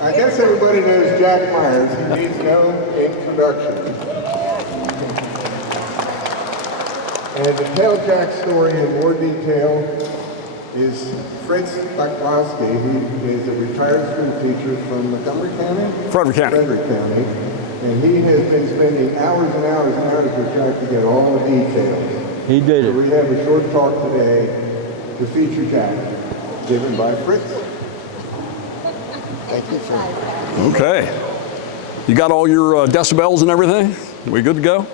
I guess everybody knows Jack Myers. He needs no introduction. And to tell Jack's story in more detail is Fritz Buckwowski, who is a retired school teacher from Montgomery County? Frederick County. Frederick County. And he has been spending hours and hours and hours with Jack to get all the details. He did it. So we have a short talk today to feature Jack, given by Fritz. Thank you, sir. Okay. You got all your decibels and everything? We good to go?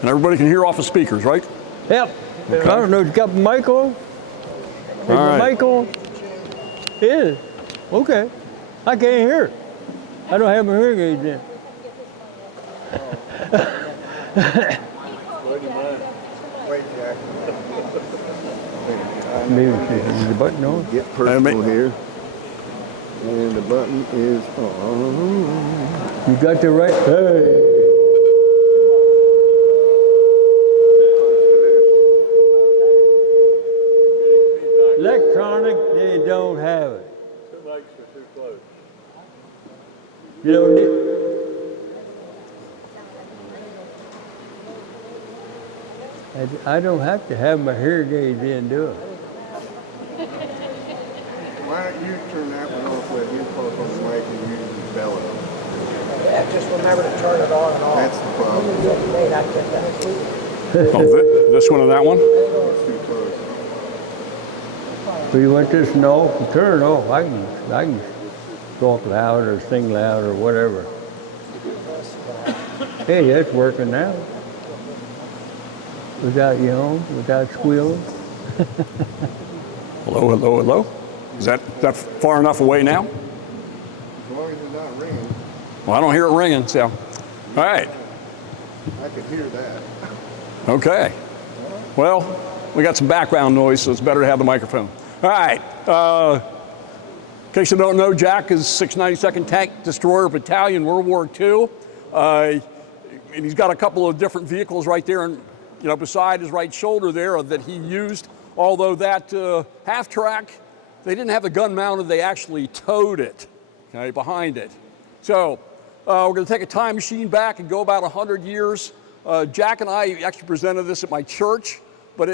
And everybody can hear off the speakers, right? Yep. Okay. I don't know, you got the mic on? Is the right. mic on? Yeah. Okay. I can't hear it. I don't have my hearing aids in. Wait, Jack. Maybe is the button on? Get personal here. And the button is on. You got the right. Hey. Electronic, they don't have it. Two mics are too close. You don't need. I don't have to have my hearing aids in, do it. Why don't you turn that one off with you talk on the mic and use the bellow? Yeah, just remember to turn it on and off. That's the problem. Wait, I get that. Oh, this one or that one? It's too close. So you want this to off and turn it off. I can talk loud or sing loud or whatever. Hey, that's working now. Without yelling, without squealing. Hello, hello, hello. Is that far enough away now? As long as it's not ringing, Well, I don't hear it ringing, so. All right. I could hear that. Okay. Well, we got some background noise, so it's better to have the microphone. All right. In case you don't know, Jack is 692nd Tank Destroyer Battalion, World War II. And he's got a couple of different vehicles right there, and beside his right shoulder there that he used. Although that half track, they didn't have the gun mounted; they actually towed it, okay, behind it. So we're going to take a time machine back and go about 100 years. Jack and I actually presented this at my church, but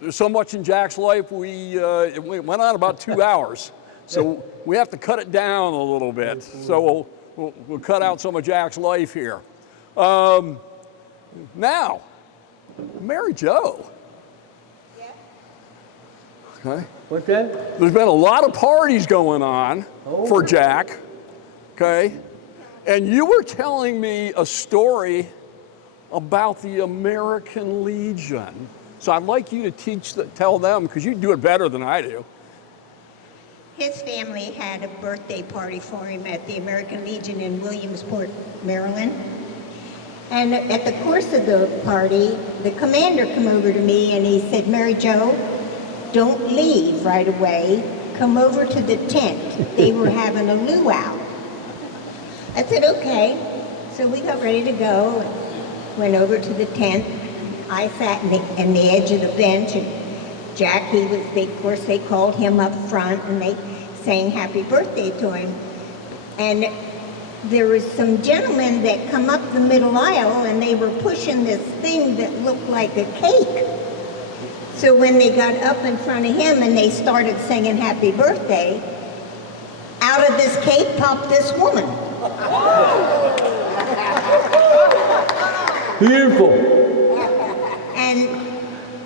there's so much in Jack's life, it went on about 2 hours. So we have to cut it down a little bit. So we'll cut out some of Jack's life here. Now, Mary Jo. Yeah. Okay. What's that? There's been a lot of parties going on for Jack, okay? And you were telling me a story about the American Legion. So I'd like you to tell them, because you do it better than I do. His family had a birthday party for him at the American Legion in Williamsport, Maryland. And at the course of the party, the commander came over to me and he said, "Mary Jo, don't leave right away. Come over to the tent. They were having a luau." I said, "Okay." So we got ready to go, went over to the tent. I sat in the edge of the bench, and Jack, of course, they called him up front and they sang happy birthday to him. And there was some gentlemen that come up the middle aisle and they were pushing this thing that looked like a cake. So when they got up in front of him and they started singing happy birthday, out of this cake popped this woman. Beautiful. And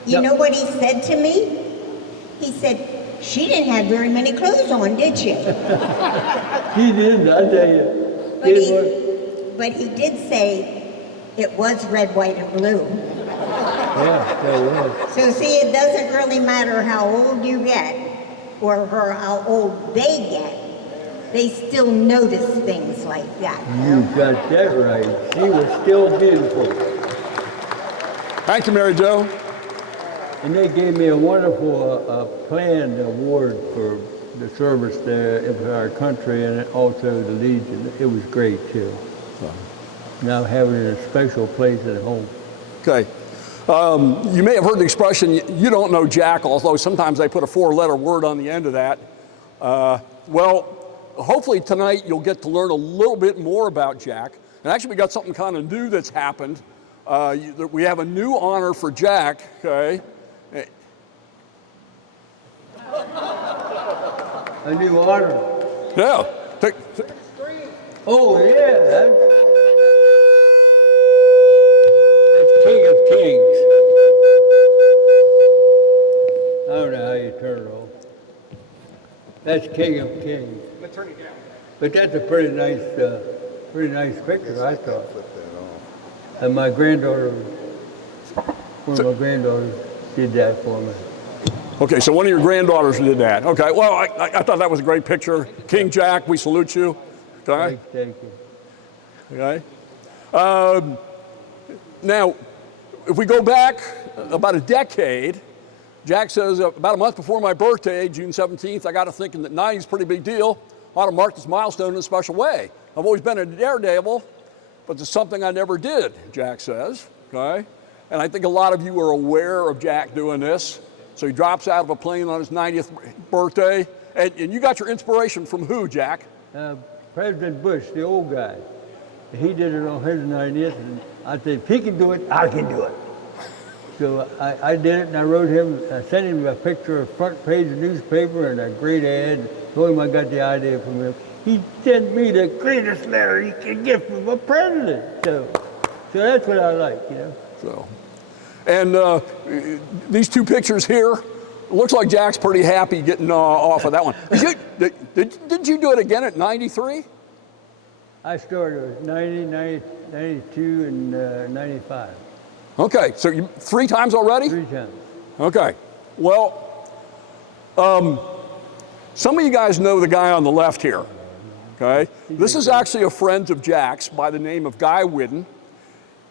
you know what he said to me? He said, "She didn't have very many clothes on, did she?" He didn't, I tell you. But he did say it was red, white, and blue. Yeah, that was. So see, it doesn't really matter how old you get or how old they get. They still notice things like that. You got that right. She was still beautiful. Thank you, Mary Jo. And they gave me a wonderful planned award for the service there in our country and also the Legion. It was great too. So now having it in a special place at home. Okay. You may have heard the expression, you don't know Jack, although sometimes they put a 4-letter word on the end of that. hopefully tonight you'll get to learn a little bit more about Jack. And actually we got something kind of new that's happened. We have a new honor for Jack, okay? A new honor. Yeah. Oh, yeah. That's King of Kings. I don't know how you turn it off. That's King of Kings. Let's turn it down. But that's a pretty nice picture, I thought. Flip that off. And my granddaughter, one of my granddaughters did that for me. Okay, so one of your granddaughters did that. Okay, well, I thought that was a great picture. King Jack, we salute you. Okay? Thank you. Okay. Now, if we go back about a decade, Jack says about a month before my birthday, June 17th, I got to thinking that 90 is a pretty big deal. I ought to mark this milestone in a special way. I've always been a daredevil, but there's something I never did, Jack says. Okay? And I think a lot of you are aware of Jack doing this. So he drops out of a plane on his 90th birthday. And you got your inspiration from who, Jack? President Bush, the old guy. He did it on his 90th, and I said, if he can do it, I can do it. So I did it, and I wrote him, I sent him a picture of front page of the newspaper and a great ad. Told him I got the idea from him. He sent me the greatest letter he could get from a president. So that's what I like, you know. So, and these two pictures here, it looks like Jack's pretty happy getting off of that one. Did you do it again at 93? I started with 90, 92, and 95. Okay, so 3 times already? 3 times. Okay, well, some of you guys know the guy on the left here, okay? This is actually a friend of Jack's by the name of Guy Whidden.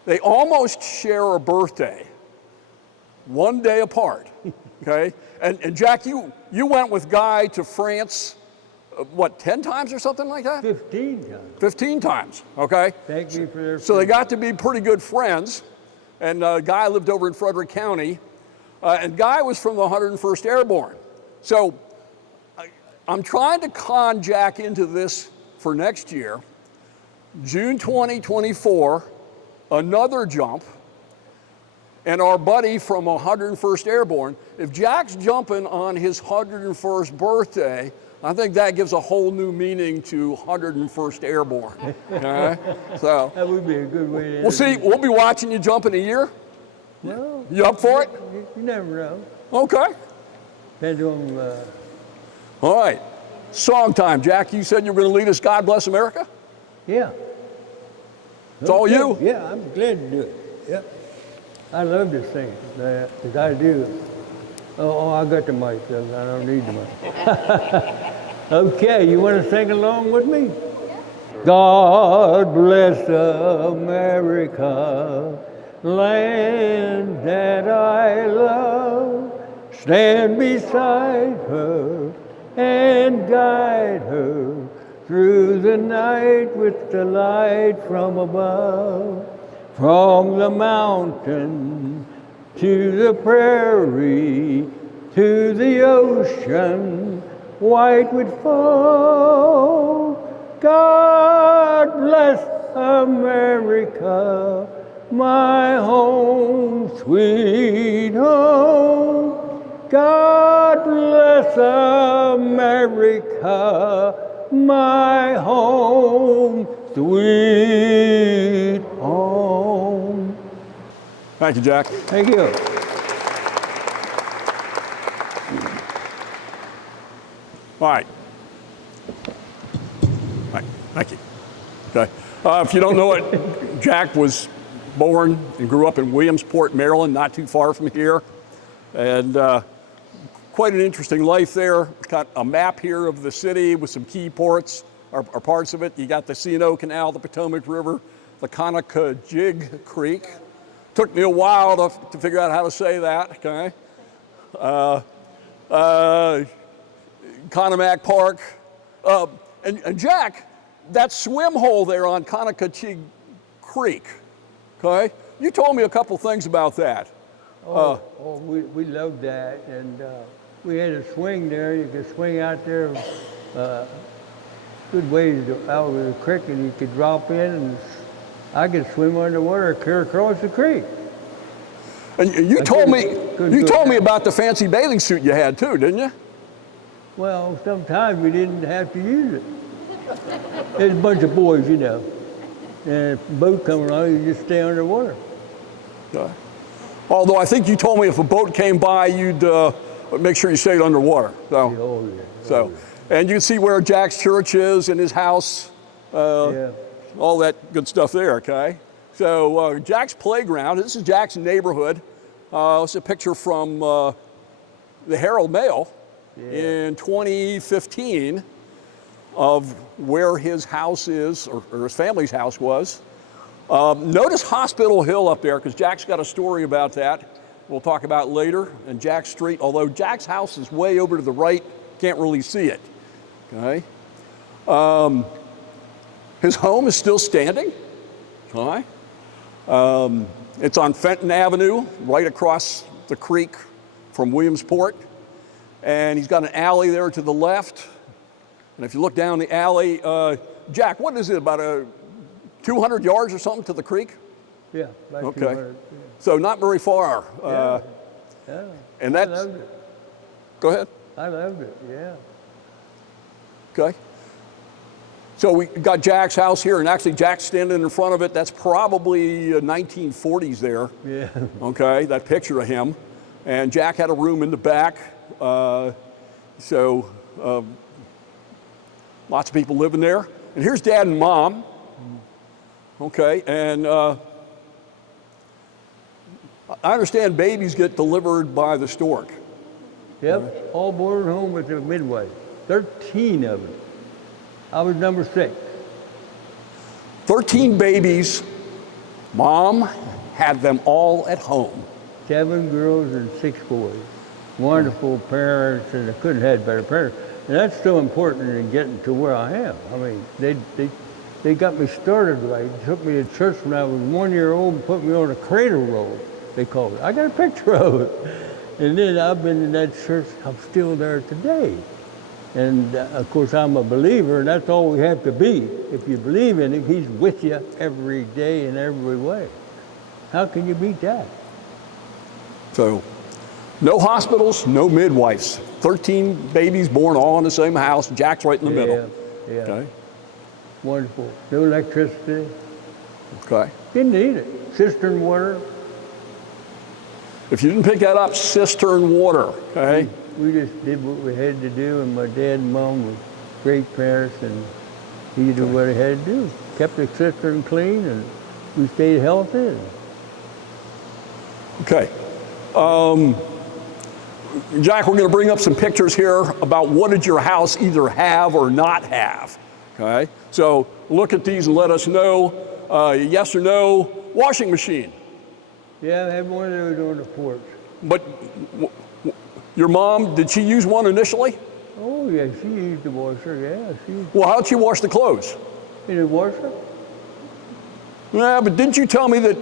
They almost share a birthday, one day apart, okay? And Jack, you went with Guy to France, what, 10 times or something like that? 15 times. 15 times, okay? Thank you for their So they got to be pretty good friends. And Guy lived over in Frederick County. And Guy was from the 101st Airborne. So I'm trying to con Jack into this for next year. June 2024, another jump. And our buddy from 101st Airborne, if Jack's jumping on his 101st birthday, I think that gives a whole new meaning to 101st Airborne. Okay? So That would be a good way to we'll see. We'll be watching you jump in a year. Well, You up for it? you never know. Okay. Depends on, All right. Song time. Jack, you said you were going to lead us God Bless America? yeah. It's all you. Yeah, I'm glad to do it. Yep. I love this thing, because I do. Oh, I got the mic, so I don't need the mic. Okay, you want to sing along with me? God bless America, land that I love. Stand beside her and guide her through the night with the light from above. From the mountain to the prairie, to the ocean, white with foam. God bless America, my home, sweet home. God bless America, my home, sweet home. Thank you, Jack. Thank you. All right. All right. Thank you. Okay. If you don't know it, Jack was born and grew up in Williamsport, Maryland, not too far from here. And quite an interesting life there. Got a map here of the city with some key ports or parts of it. You got the C&O Canal, the Potomac River, the Conococheague Creek. Took me a while to figure out how to say that, okay? Conomac Park. And Jack, that swim hole there on Conococheague Creek, okay? You told me a couple things about that. We loved that, and we had a swing there. You could swing out there good ways out of the creek, and you could drop in, and I could swim underwater, clear across the creek. And you told me about the fancy bathing suit you had too, didn't you? Well, sometimes we didn't have to use it. There's a bunch of boys, you know, and if a boat come along, you just stay underwater. Although I think you told me if a boat came by, you'd make sure you stayed underwater. So, Oh, yeah. so, and you can see where Jack's church is in his house, Yeah. all that good stuff there, okay? So Jack's playground, this is Jack's neighborhood. It's a picture from the Herald Mail in 2015 of where his house is, or his family's house was. Notice Hospital Hill up there, because Jack's got a story about that we'll talk about later, and Jack Street, although Jack's house is way over to the right, can't really see it, okay? His home is still standing, all right? It's on Fenton Avenue, right across the creek from Williamsport, and he's got an alley there to the left, and if you look down the alley, Jack, what is it, about 200 yards or something to the creek? Yeah, like Okay. 200, So not very far. yeah. And I that's, loved it. go ahead. I loved it, yeah. Okay. So we got Jack's house here, and actually Jack's standing in front of it. That's probably 1940s there. Yeah. Okay, that picture of him. And Jack had a room in the back. Lots of people living there. And here's Dad and Mom. Okay, and I understand babies get delivered by the stork. Yep, all boarded home with the midwife. 13 of them. I was number 6. 13 babies. Mom had them all at home. 7 girls and 6 boys. Wonderful parents, and I couldn't have had better parents. And that's so important in getting to where I am. I mean, they got me started right. They took me to church when I was 1 year old and put me on a cradle roll, they called it. I got a picture of it. And then I've been in that church, I'm still there today. And of course, I'm a believer, and that's all we have to be. If you believe in him, he's with you every day in every way. How can you beat that? So, no hospitals, no midwives. 13 babies born all in the same house. Jack's right in the middle. Yeah. Okay. Wonderful. No electricity. Okay. Didn't need it. Cistern water. If you didn't pick that up, cistern water. Okay. We just did what we had to do, and my dad and mom were great parents, and he did what he had to do. Kept the cistern clean, and we stayed healthy. Okay. Jack, we're going to bring up some pictures here about what did your house either have or not have. Okay. So look at these and let us know, yes or no. Washing machine. Yeah, I had one of those on the porch. But your mom, did she use one initially? Oh, yeah, she used the washer, yeah. She Well, how'd she wash the clothes? in the washer. Yeah, but didn't you tell me that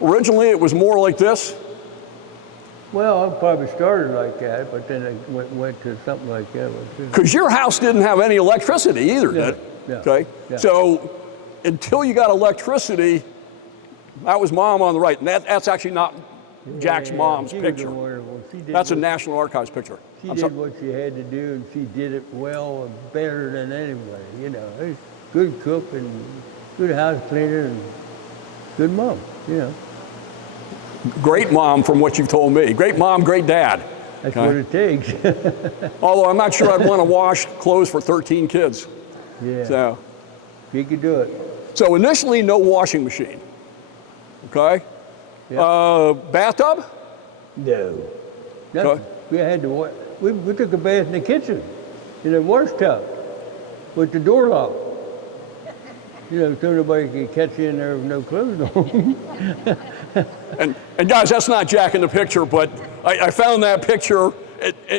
originally it was more like this? Well, I probably started like that, but then I went to something like that. Because your house didn't have any electricity either, Yeah, did it? yeah, Okay. yeah. So until you got electricity, that was Mom on the right. And that's actually not Jack's mom's she picture. Was wonderful. She did That's a what- National Archives picture. She I'm did sorry. what she had to do, and she did it well and better than anybody. You know, she's a good cook and good house cleaner and good mom. You know, Great mom from what you've told me. Great mom, great dad. that's Okay. what it takes. Although I'm not sure I'd want to wash clothes for 13 kids. Yeah, So, she could do it. so initially, no washing machine. Okay. Yeah. Bathtub? No. Nothing. Okay. We had to. We took a bath in the kitchen, in the wash tub, with the door locked. You know, so nobody could catch you in there with no clothes on. And guys, that's not Jack in the picture, but I found that picture,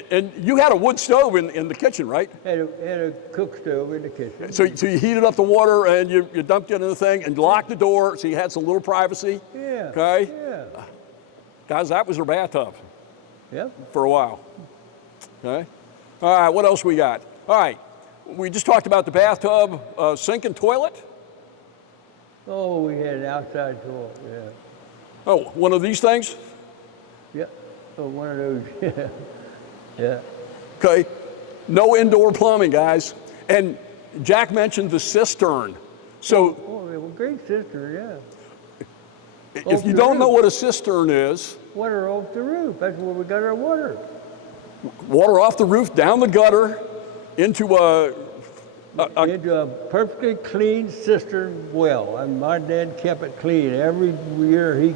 and you had a wood stove in the kitchen, right? had a cook stove in the kitchen. So you heated up the water and you dumped it in the thing and locked the door so you had some little privacy. Yeah. Okay? Yeah. Guys, that was her bathtub Yep. for a while. Okay? All right, what else we got? All right, we just talked about the bathtub, sink, and toilet. Oh, we had an outside toilet, yeah. Oh, one of these things? Yeah, oh, one of those, yeah. Yeah. Okay. No indoor plumbing, guys. And Jack mentioned the cistern. So Oh, well, great sister, yeah. if you don't know what a cistern is, Water off the roof, that's where we got our water. water off the roof, down the gutter, into a Into a perfectly clean cistern well, and my dad kept it clean. Every year he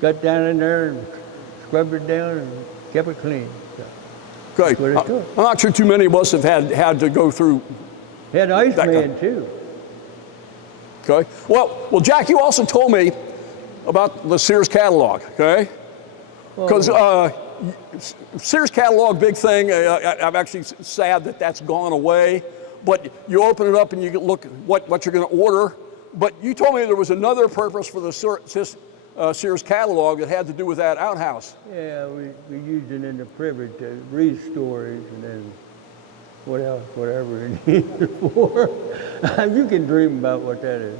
got down in there and scrubbed it down and kept it clean. So, okay. what it took. I'm not sure too many of us have had to go through. He had That guy. Iceman too. Okay. Well, Jack, you also told me about the Sears catalog. Okay. Because Sears catalog, big thing. I'm actually sad that that's gone away. But you open it up and you can look at what you're going to order. But you told me there was another purpose for the Sears catalog that had to do with that outhouse. Yeah, we used it in the privy to read stories and then what else, whatever it needed for. You can dream about what that is.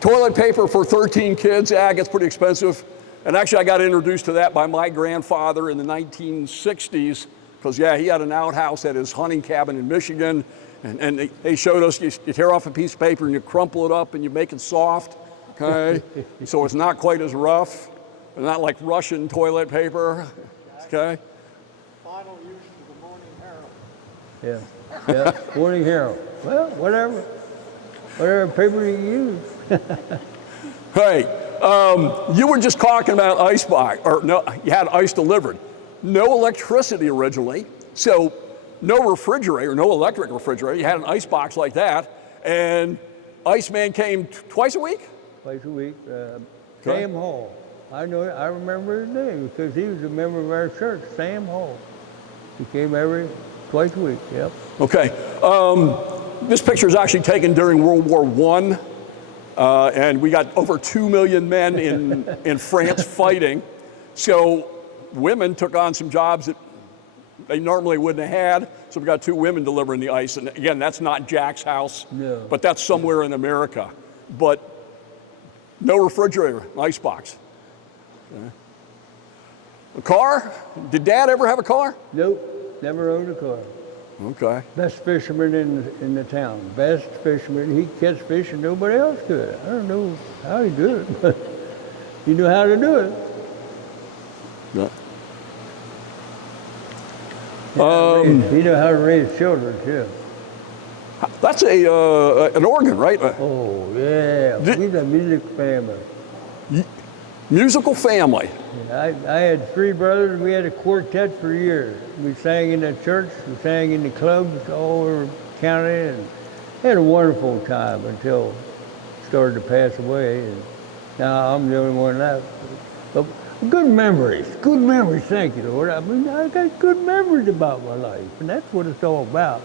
Toilet paper for 13 kids, yeah, it gets pretty expensive. And actually, I got introduced to that by my grandfather in the 1960s, because, yeah, he had an outhouse at his hunting cabin in Michigan, and they showed us you tear off a piece of paper and you crumple it up and you make it soft, okay? So it's not quite as rough, and not like Russian toilet paper, okay? Final use of the Morning Herald. Yeah, Morning Herald. Well, whatever paper you use. Hey, you were just talking about ice box, or no, you had ice delivered. No electricity originally, so no refrigerator, no electric refrigerator. You had an ice box like that, and Iceman came twice a week? Twice a week. Sam Hall. I remember his name because he was a member of our church, Sam Hall. He came twice a week, yep. Okay. This picture is actually taken during World War I, and we got over 2 million men in France fighting. So women took on some jobs that they normally wouldn't have had. So we got 2 women delivering the ice. And again, that's not Jack's house, No. but that's somewhere in America. But no refrigerator, ice box. Okay. A car? Did Dad ever have a car? Nope, never owned a car. Okay. Best fisherman in the town. Best fisherman. He catch fish and nobody else could. I don't know how he did it, but he knew how to do it. Yeah. He knew how to raise children too. That's an organ, right? Oh yeah, he's a music family. Musical family. I had 3 brothers. We had a quartet for years. We sang in the church. We sang in the clubs all over the county, and had a wonderful time until it started to pass away. And now I'm the only one left. But good memories. Good memories. Thank you, Lord. I mean, I got good memories about my life, and that's what it's all about.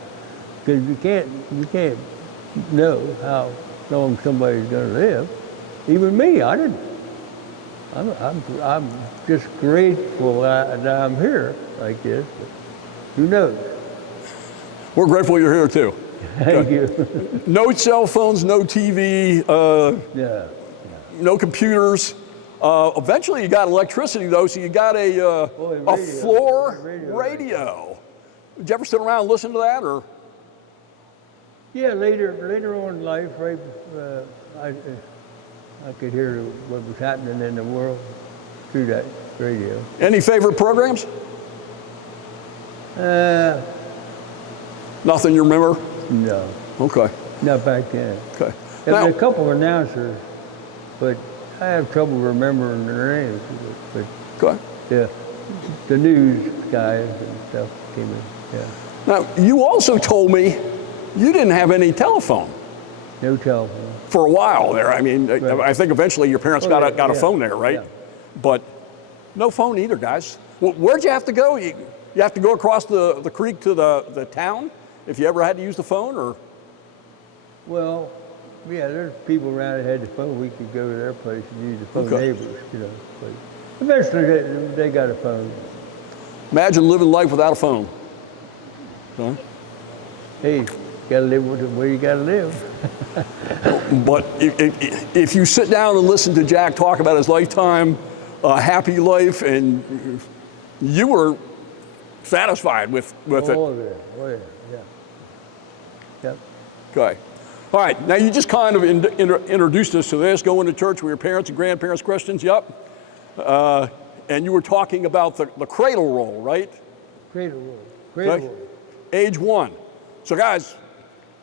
Because you can't know how long somebody's going to live. Even me, I didn't. I'm just grateful that I'm here like this. Who knows? We're grateful you're here too. Thank you. No cell phones, no TV, Yeah. no computers. Eventually you got electricity though, so you got a radio. floor Radio. Did you ever sit around and listen to that, or? Yeah, later on in life, right, I could hear what was happening in the world through that radio. Any favorite programs? Nothing you remember? No, Okay. not back then. Okay. There Now, was a couple of announcers, but I have trouble remembering their names. But okay. the news guys and stuff came in. Yeah, Now, you also told me you didn't have any telephone no telephone. for a while there. I mean, Right. I think eventually your parents got a yeah, phone there, right? yeah. But no phone either, guys. Well, where'd you have to go? You have to go across the creek to the town if you ever had to use the phone, or? Well, yeah, there's people around that had the phone. We could go to their place and use the phone. Okay. Neighbors, you know. But eventually, they got a phone. Imagine living life without a phone. Okay. hey, gotta live with the way you gotta live. But if you sit down and listen to Jack talk about his lifetime, happy life, and you were satisfied with it. Oh, yeah, yeah. Yep. Okay. All right, now you just kind of introduced us to this, going to church with your parents and grandparents, Christians, yep. And you were talking about the cradle roll, right? Cradle roll. Cradle Okay. roll. Age 1. So guys,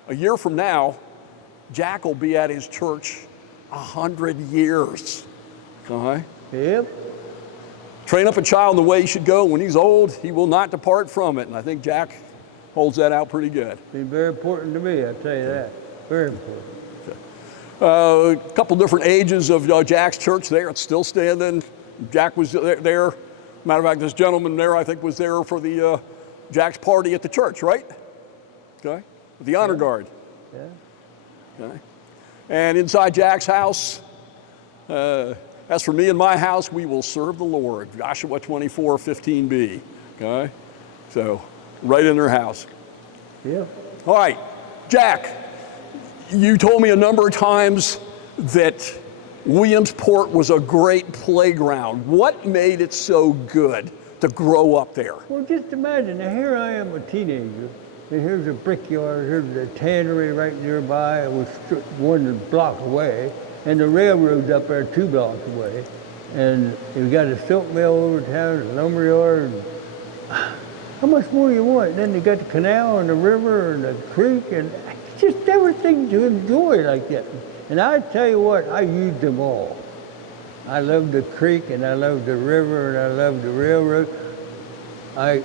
a year from now, Jack will be at his church 100 years. Okay? Yep. Train up a child in the way he should go. When he's old, he will not depart from it. And I think Jack holds that out pretty good. Been very important to me, I tell you that. Very important. A couple different ages of Jack's church there. It's still standing. Jack was there. Matter of fact, this gentleman there, I think, was there for the Jack's party at the church, right? Okay. The honor guard. Yeah. Okay. And inside Jack's house, as for me and my house, we will serve the Lord. Joshua 24:15b. Okay. So, right in their house. Yeah. All right, Jack, you told me a number of times that Williamsport was a great playground. What made it so good to grow up there? Well, just imagine, now here I am a teenager, and here's a brickyard, here's a tannery right nearby, it was 1 block away, and the railroad's up there 2 blocks away, and we got a silk mill over town, a lumber yard. How much more do you want? And then they got the canal and the river and the creek, and just everything to enjoy like that. And I tell you what, I used them all. I love the creek, and I love the river, and I love the railroad. I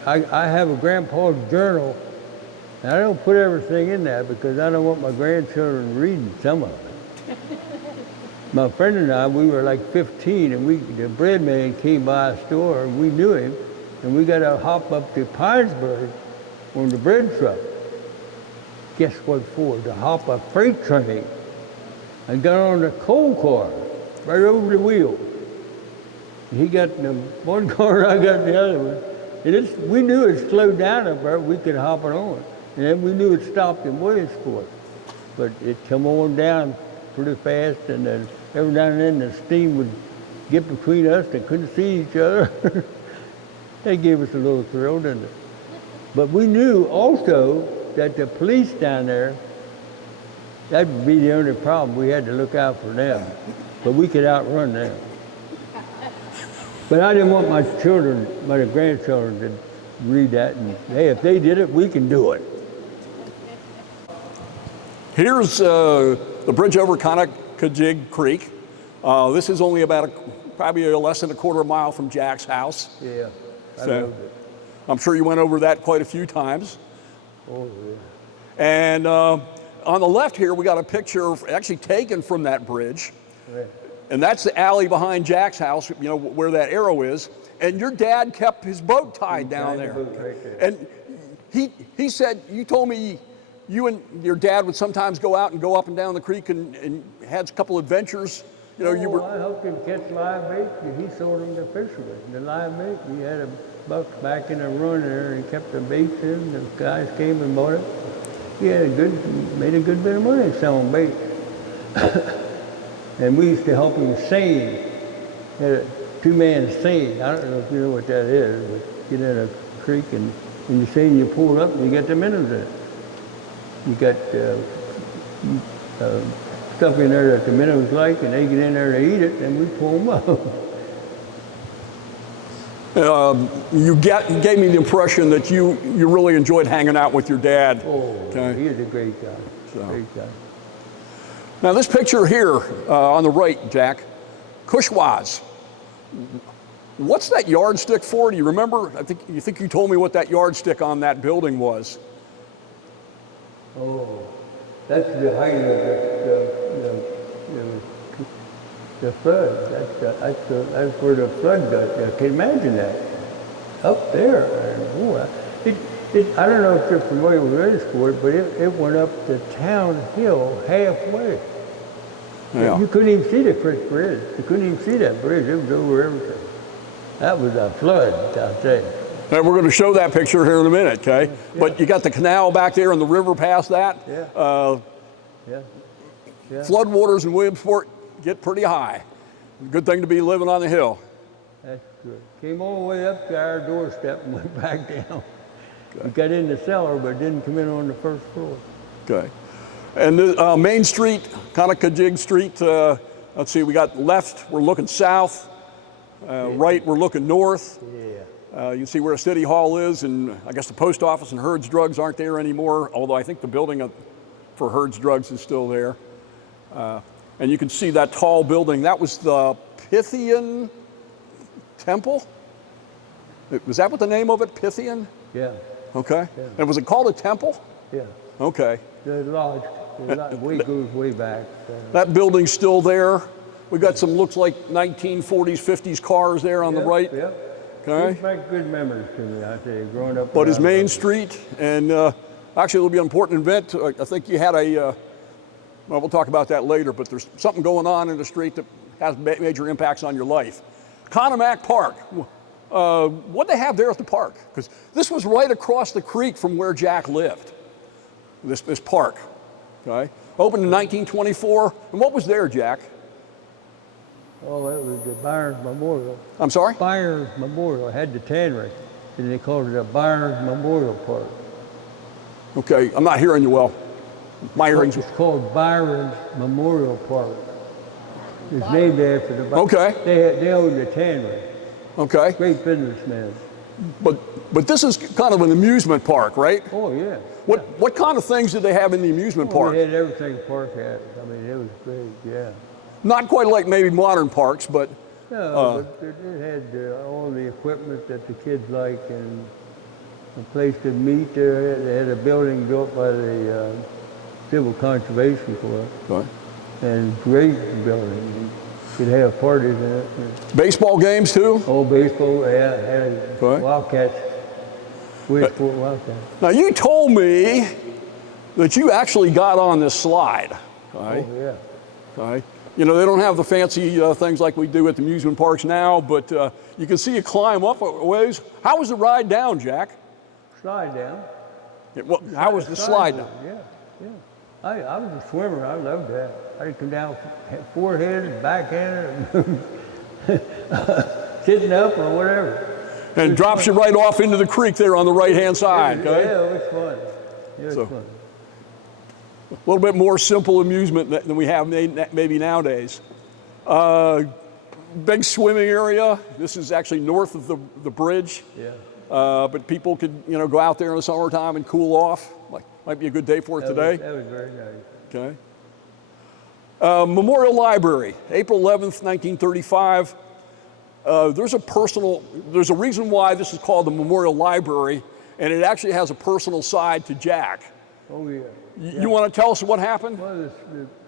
have a grandpa's journal, and I don't put everything in that because I don't want my grandchildren reading some of it. My friend and I, we were like 15, and the bread man came by a store, and we knew him, and we got to hop up to Pinesburg on the bread truck. Guess what for? To hop a freight train. I got on the coal car, right over the wheel. He got in the one car, I got in the other one. And we knew it slowed down up there, we could hop it on. And then we knew it stopped in Williamsport. But it come on down pretty fast, and then every now and then the steam would get between us, they couldn't see each other. They gave us a little thrill, didn't it? But we knew also that the police down there, that would be the only problem. We had to look out for them. But we could outrun them. But I didn't want my children, my grandchildren to read that and, hey, if they did it, we can do it. Here's the bridge over Conacajig Creek. This is only about probably less than a quarter mile from Jack's house. Yeah, I So, loved it. I'm sure you went over that quite a few times. Oh, yeah. And on the left here, we got a picture actually taken from that bridge. Right. And that's the alley behind Jack's house, you know, where that arrow is. And your dad kept his boat tied down there. Right there. And he said, you told me you and your dad would sometimes go out and go up and down the creek and had a couple adventures. You know, you were. I helped him catch live bait. He sold them to fishermen. The live bait, we had a buck back in the run there and kept the baits in. The guys came and bought it. He had made a good bit of money selling bait. And we used to help him seine. Had a 2-man seine. I don't know if you know what that is, but get in a creek and you seine, you pull it up and you get the minnows in it. You got stuff in there that the minnows like, and they get in there to eat it, and we pull them up. You gave me the impression that you really enjoyed hanging out with your dad. Oh, Okay. he is a great guy. So. Great guy. Now this picture here on the right, Jack, Cushwas. What's that yardstick for? Do you remember? I think you told me what that yardstick on that building was. Oh, that's the height of the flood. That's where the flood got. I can imagine that. Up there. I don't know if you're familiar with Williamsport, but it went up the town hill halfway. Yeah. You couldn't even see the creek bridge. You couldn't even see that bridge. It was over everything. That was a flood, I'll tell you. And we're going to show that picture here in a minute, okay? Yeah. But you got the canal back there and the river past that. Yeah. Yeah. Yeah. Floodwaters in Williamsport get pretty high. Good thing to be living on the hill. That's good. Came all the way up to our doorstep and went back down. We got in the cellar, but didn't come in on the first floor. Okay. And the Main Street, kind of Kajig Street, let's see, we got left, we're looking south. Right, we're looking north. Yeah. You can see where the City Hall is, and I guess the post office and Herd's Drugs aren't there anymore, although I think the building for Herd's Drugs is still there. And you can see that tall building. That was the Pythian Temple? Was that what the name of it, Pythian? Yeah. Okay. Yeah. And was it called a temple? Yeah. Okay. The lodge. Goes way back. That building's still there. We got some, looks like 1940s, 50s cars there on the right. Yeah. Okay. Brings back good memories to me, I tell you, growing up. But is around Main there. Street, and actually it'll be an important event. I think you had well, we'll talk about that later, but there's something going on in the street that has major impacts on your life. Conomac Park. What they have there at the park? Because this was right across the creek from where Jack lived, this park. Okay. Opened in 1924. And what was there, Jack? Oh, that was the Byron's Memorial. I'm sorry? Byron's Memorial had the tannery, and they called it a Byron's Memorial Park. Okay, I'm not hearing you well. My hearing's... It's called Byron's Memorial Park. It's named after the... Okay. They owned the tannery. Okay. Great businessman. But this is kind of an amusement park, right? Oh, yeah. What kind of things did they have in the amusement park? They had everything the park had. I mean, it was great, yeah. Not quite like maybe modern parks, but... No, but it had all the equipment that the kids like and a place to meet there. They had a building built by the Civil Conservation Corps. Right. And great building. You could have parties in it. Baseball games too? Oh, baseball, yeah, had Right. Wildcats. Williamsport Wildcats. Now you told me that you actually got on this slide. Right? Oh, yeah. Right. You know, they don't have the fancy things like we do at the amusement parks now, but you can see you climb up a ways. How was the ride down, Jack? Slide down. How was the slide down? Yeah, yeah. I was a swimmer. I loved that. I could come down forehanded, backhanded, sitting up or whatever. And drops you right off into the creek there on the right-hand side. Yeah, Okay? it was fun. It was fun. A little bit more simple amusement than we have maybe nowadays. Big swimming area. This is actually north of the bridge. Yeah. But people could, go out there in the summertime and cool off. Might be a good day for it today. That was very nice. Okay. Memorial Library, April 11th, 1935. There's a reason why this is called the Memorial Library, and it actually has a personal side to Jack. Oh, yeah. You want to tell us what happened? Well,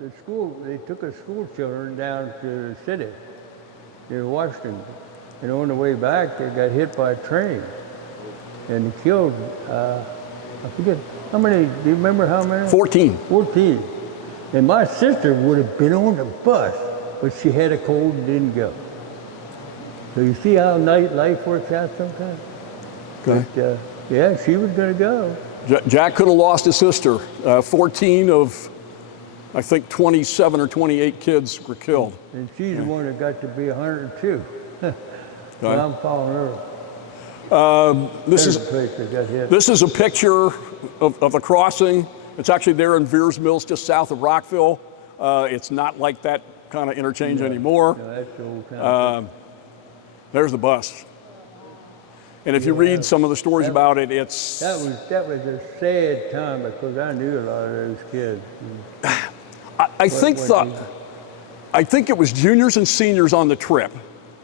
the school, they took us school children down to the city near Washington. And on the way back, they got hit by a train. And they killed, I forget, how many, do you remember how many? 14. 14. And my sister would have been on the bus, but she had a cold and didn't go. So you see how life works out sometimes? Okay. But, yeah, she was going to go. Jack could have lost his sister. 14 of, I think, 27 or 28 kids were killed. And she's the one that got to be 102. Well, I'm following her. This is a picture of a crossing. It's actually there in Veers Mills, just south of Rockville. It's not like that kind of interchange anymore. No, that's the old town. There's the bus. And if you read some of the stories about it, it's... That was a sad time because I knew a lot of those kids. I think it was juniors and seniors on the trip,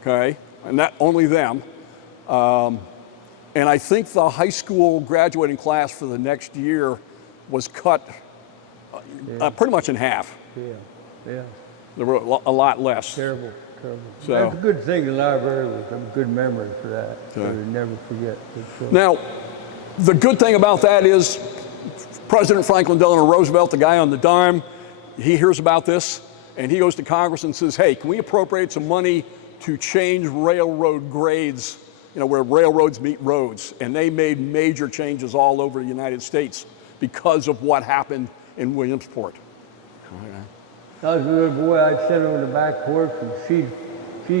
okay? And that only them. And I think the high school graduating class for the next year was cut pretty much in half. Yeah. There were a lot less. Terrible. So, that's a good thing. The library was a good memory for that. So you never forget. Now, the good thing about that is President Franklin Delano Roosevelt, the guy on the dime, he hears about this and he goes to Congress and says, hey, can we appropriate some money to change railroad grades where railroads meet roads, and they made major changes all over the United States because of what happened in Williamsport. I was a little boy, I'd sit on the back porch and she'd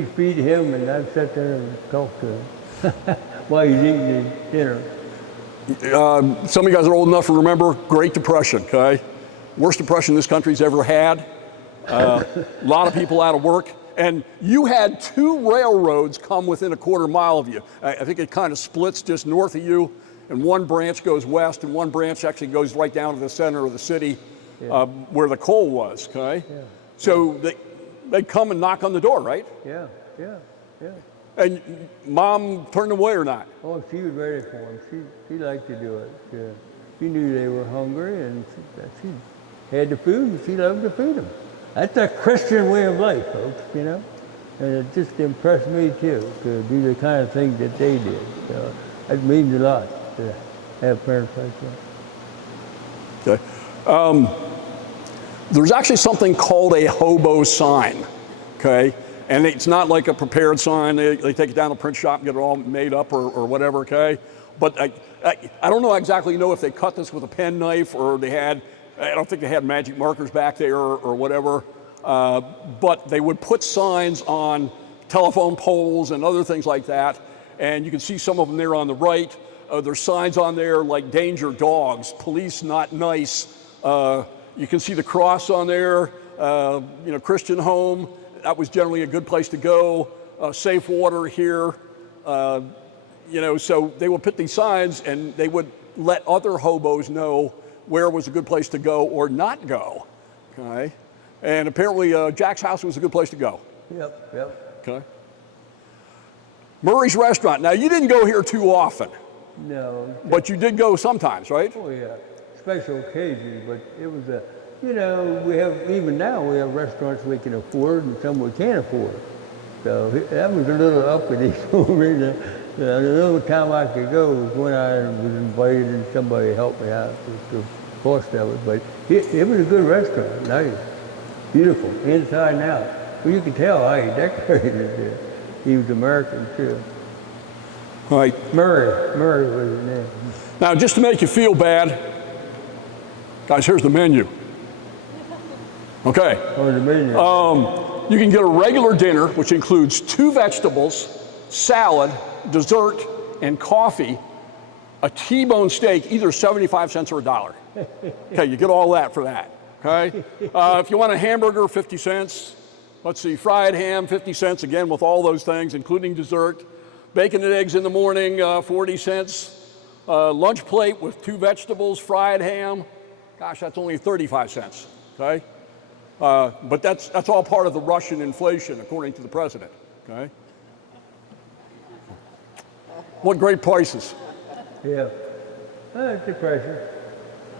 feed him and I'd sit there and talk to him while he's eating his dinner. Some of you guys are old enough to remember Great Depression, okay? Worst depression this country's ever had. A lot of people out of work. And you had 2 railroads come within a quarter mile of you. I think it kind of splits just north of you, and one branch goes west, and one branch actually goes right down to the center of the city where the coal was, okay? Yeah. So they'd come and knock on the door, right? Yeah. And Mom turned them away or not? Oh, she was ready for them. She liked to do it. She knew they were hungry and she had the food and she loved to feed them. That's a Christian way of life, folks, And it just impressed me too, to do the kind of things that they did. So it means a lot to have parents like that. Okay. There's actually something called a hobo sign, okay? And it's not like a prepared sign. They take it down to the print shop and get it all made up or whatever, okay? But I don't exactly know if they cut this with a penknife or I don't think they had magic markers back there or whatever. But they would put signs on telephone poles and other things like that. And you can see some of them there on the right. There's signs on there like danger dogs, police not nice. You can see the cross on there, Christian home. That was generally a good place to go. Safe water here. So they would put these signs and they would let other hobos know where was a good place to go or not go, okay? And apparently Jack's house was a good place to go. Yep. Okay. Murray's Restaurant. Now, you didn't go here too often. No. But you did go sometimes, right? Oh, yeah. Special occasions, but it was even now we have restaurants we can afford and some we can't afford. So that was a little uppity for me. The little time I could go was when I was invited and somebody helped me out with the cost of it. But it was a good restaurant, nice, beautiful, inside and out. Well, you could tell how he decorated it. He was American too. All right. Murray was his name. Now, just to make you feel bad, guys, here's the menu. Okay. On the menu. You can get a regular dinner, which includes 2 vegetables, salad, dessert, and coffee, a T-bone steak, either 75 cents or $1. Okay, you get all that for that, okay? If you want a hamburger, 50 cents. Let's see, fried ham, 50 cents, again, with all those things, including dessert. Bacon and eggs in the morning, 40 cents. Lunch plate with 2 vegetables, fried ham. Gosh, that's only 35 cents, okay? But that's all part of the Russian inflation, according to the president, okay? What great prices. Yeah. It's the pressure.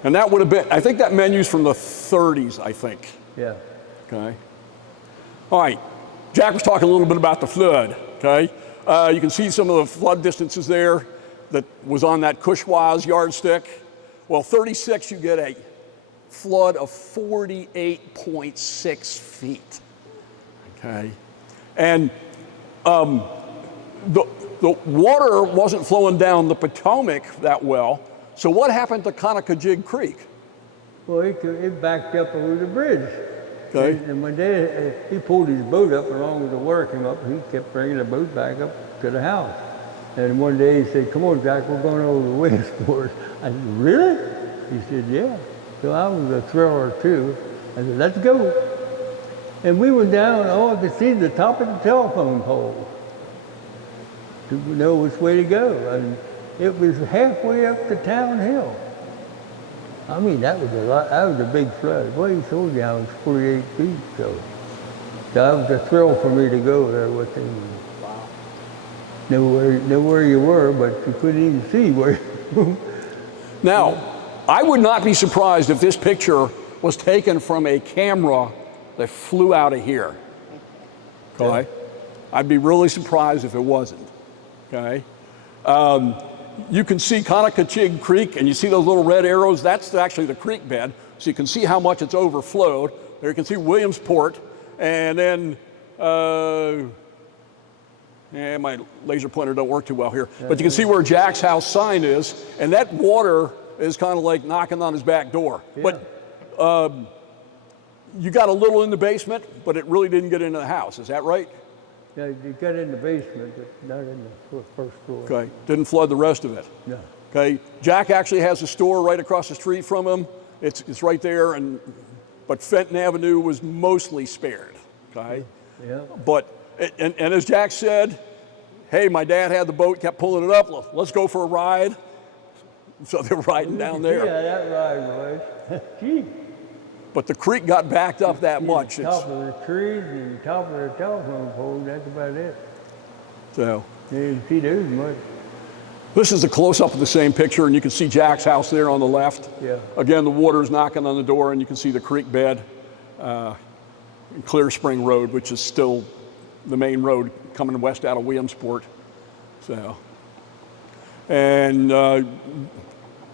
And that would have been, I think that menu's from the 30s, I think. Yeah. Okay. All right. Jack was talking a little bit about the flood, okay? You can see some of the flood distances there that was on that Cushwa's yardstick. Well, 36, you get a flood of 48.6 feet, okay? And the water wasn't flowing down the Potomac that well, so what happened to Conacajig Creek? Well, it backed up over the bridge. Okay. And when he pulled his boat up along with the water came up, he kept bringing the boat back up to the house. And one day he said, "Come on, Jack, we're going over to Williamsport." I said, "Really?" He said, "Yeah." So I was a thriller too. I said, "Let's go." And we were down, I could see the top of the telephone pole to know which way to go. And it was halfway up the town hill. I mean, that was a lot. That was a big flood. Well, he told you I was 48 feet, so that was a thrill for me to go there with him. Wow. Know where you were, but you couldn't even see where. Now, I would not be surprised if this picture was taken from a camera that flew out of here. Okay? I'd be really surprised if it wasn't. Okay? You can see Conacajig Creek, and you see those little red arrows. That's actually the creek bed, so you can see how much it's overflowed. There you can see Williamsport, and then my laser pointer don't work too well here, but you can see where Jack's house sign is, and that water is kind of like knocking on his back door. Yeah. But you got a little in the basement, but it really didn't get into the house. Is that right? Yeah, you got in the basement, but not in the first floor. Okay. Didn't flood the rest of it. No. Okay. Jack actually has a store right across the street from him. It's right there, but Fenton Avenue was mostly spared. Okay. Yeah. But and as Jack said, hey, my dad had the boat, kept pulling it up. Let's go for a ride. So they're riding down there. Yeah, that ride was. Gee. But the creek got backed up that much. Top of the trees and top of the telephone pole, that's about it. So You didn't see those much. this is a close-up of the same picture, and you can see Jack's house there on the left. Yeah. Again, the water's knocking on the door, and you can see the creek bed. Clear Spring Road, which is still the main road coming west out of Williamsport. So, and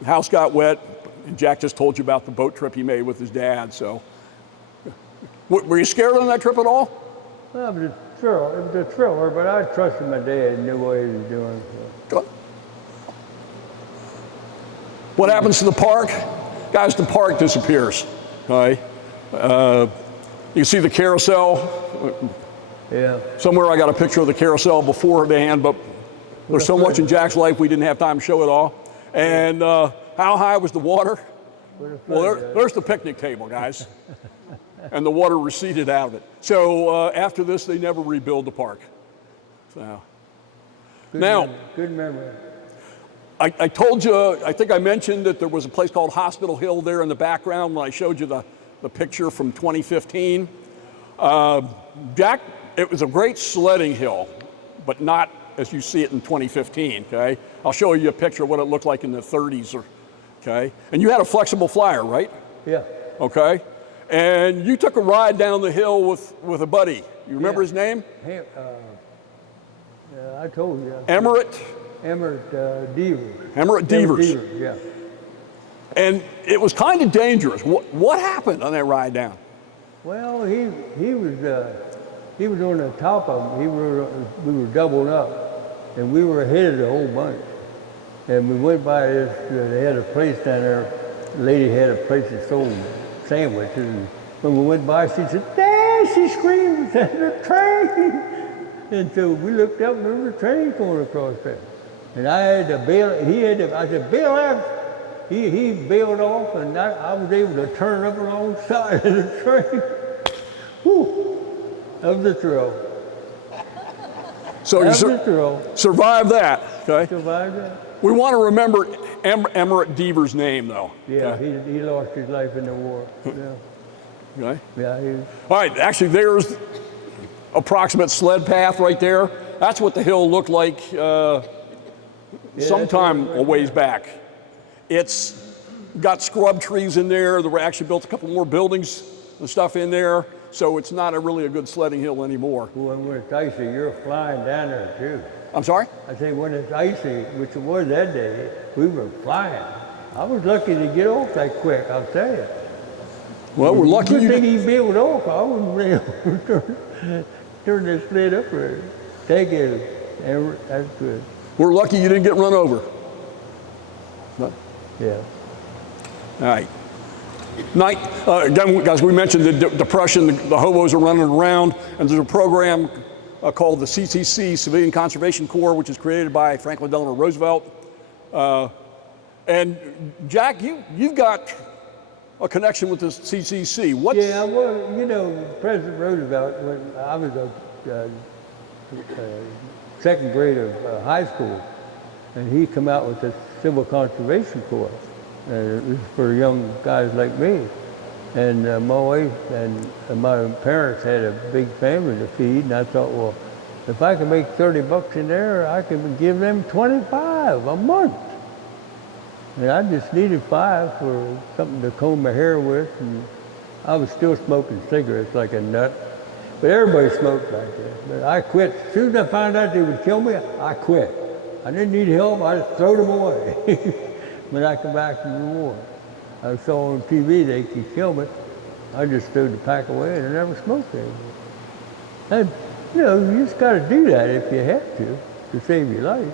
house got wet. And Jack just told you about the boat trip he made with his dad. So, were you scared on that trip at all? Well, it was a thriller, but I trusted my dad and knew what he was doing. So. Good. What happens to the park? Guys, the park disappears. Okay. You can see the carousel. Yeah. Somewhere I got a picture of the carousel beforehand, but there's so much in Jack's life we didn't have time to show it all. And how high was the water? Well, there's the picnic table, guys. And the water receded out of it. So after this, they never rebuild the park. So Good memory. I told you, I think I mentioned that there was a place called Hospital Hill there in the background when I showed you the picture from 2015. Jack, it was a great sledding hill, but not as you see it in 2015, okay? I'll show you a picture of what it looked like in the 30s, okay? And you had a flexible flyer, right? Yeah. Okay? And you took a ride down the hill with a buddy. You remember his name? Hey, I told you. Emmett Devers. Emmett Devers. Yeah. And it was kind of dangerous. What happened on that ride down? Well, he was on the top of him. We were doubled up, and we were ahead of the whole bunch. And we went by this. They had a place down there. The lady had a place that sold sandwiches. And when we went by, she said, "Dad!" She screamed, "The train!" And so we looked up, and there was a train going across there. And I had to bail. I said, "Bail out." He bailed off, and I was able to turn up alongside of the train. Whew, that was a thrill. So you survived that, okay? Survived that. We want to remember Emmett Devers' name, though. Yeah, okay? he lost his life in the war. Yeah, Okay. yeah. All right, actually, there's approximate sled path right there. That's what the hill looked like sometime a ways back. It's got scrub trees in there. They were actually built a couple more buildings and stuff in there, so it's not really a good sledding hill anymore. Well, when it's icy, you're flying down there too. I'm sorry? I say when it's icy, which it was that day, we were flying. I was lucky to get off that quick, I'll tell you. Well, we're lucky Good you thing did. he bailed off. I wouldn't be able to turn this sled up there. Thank you. That's good. We're lucky you didn't get run over. No? Yeah. All right. Again, guys, we mentioned the Depression, the hobos are running around, and there's a program called the CCC, Civilian Conservation Corps, which is created by Franklin Delano Roosevelt. And Jack, you've got a connection with the CCC. Yeah, well, you know, President Roosevelt, when I was a second grade of high school, and he come out with the Civil Conservation Corps. It was for young guys like me. And my wife and my parents had a big family to feed, and I thought, well, if I can make $30 in there, I can give them 25 a month. And I just needed 5 for something to comb my hair with, and I was still smoking cigarettes like a nut. But everybody smoked back there. But I quit. As soon as I found out they would kill me, I quit. I didn't need help, I just threw them away. When I come back from the war, I saw on TV they could kill me. I just threw the pack away and I never smoked anymore. You just got to do that if you have to save your life.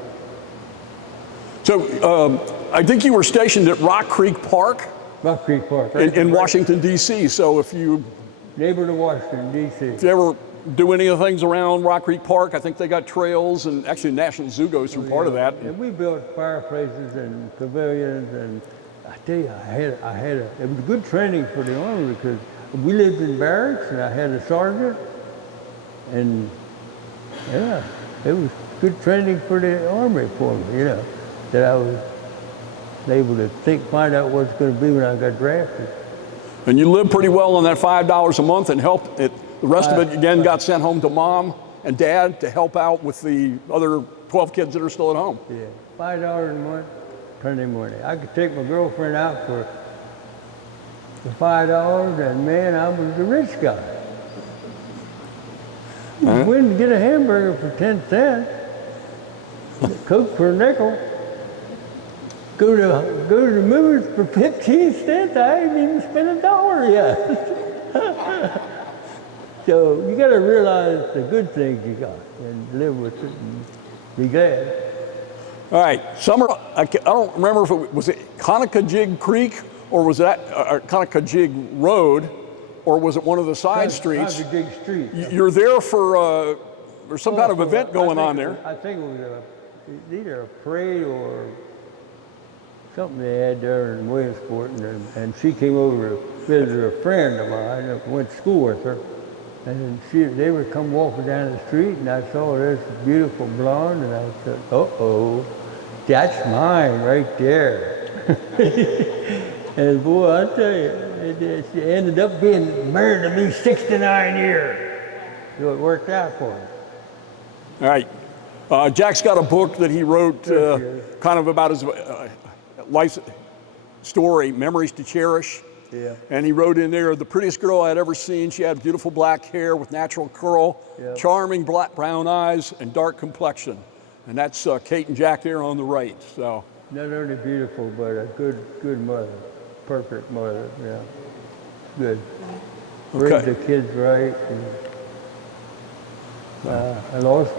So I think you were stationed at Rock Creek Park Rock Creek Park. in Washington, D.C. So if you Neighbor to Washington, D.C. ever do any of the things around Rock Creek Park, I think they got trails, and actually National Zoo goes through part of that. And we built fireplaces and pavilions, and I tell you, it was good training for the Army because we lived in barracks, and I had a sergeant, and yeah, it was good training for the Army for me, that I was able to find out what it's going to be when I got drafted. And you lived pretty well on that $5 a month and helped it. The rest of it, again, got sent home to mom and dad to help out with the other 12 kids that are still at home. Yeah, $5 a month, Sunday morning. I could take my girlfriend out for the $5, and man, I was the rich guy. You wouldn't get a hamburger for 10 cents, Coke for a nickel. Go to the movies for 15 cents. I ain't even spent $1 yet. So you got to realize the good things you got and live with it and be glad. All right, summer. I don't remember if it was Conacajig Creek or was that Conacajig Road, or was it one of the side streets? Conacajig Street. You're there for there's some kind of event going on there. I think it was either a parade or something they had there in Williamsport, and she came over to visit a friend of mine that went to school with her, and they would come walking down the street, and I saw this beautiful blonde, and I said, uh-oh, that's mine right there. And boy, I tell you, she ended up being married to me 69 years, so it worked out for her. All right, Jack's got a book that he wrote kind of about his life story, Memories to Cherish. Yeah. And he wrote in there, the prettiest girl I had ever seen. She had beautiful black hair with natural curl, charming brown eyes, and dark complexion. And that's Kate and Jack there on the right. So not only beautiful, but a good mother, perfect mother. Yeah, good. Raised the kids right. And, I lost.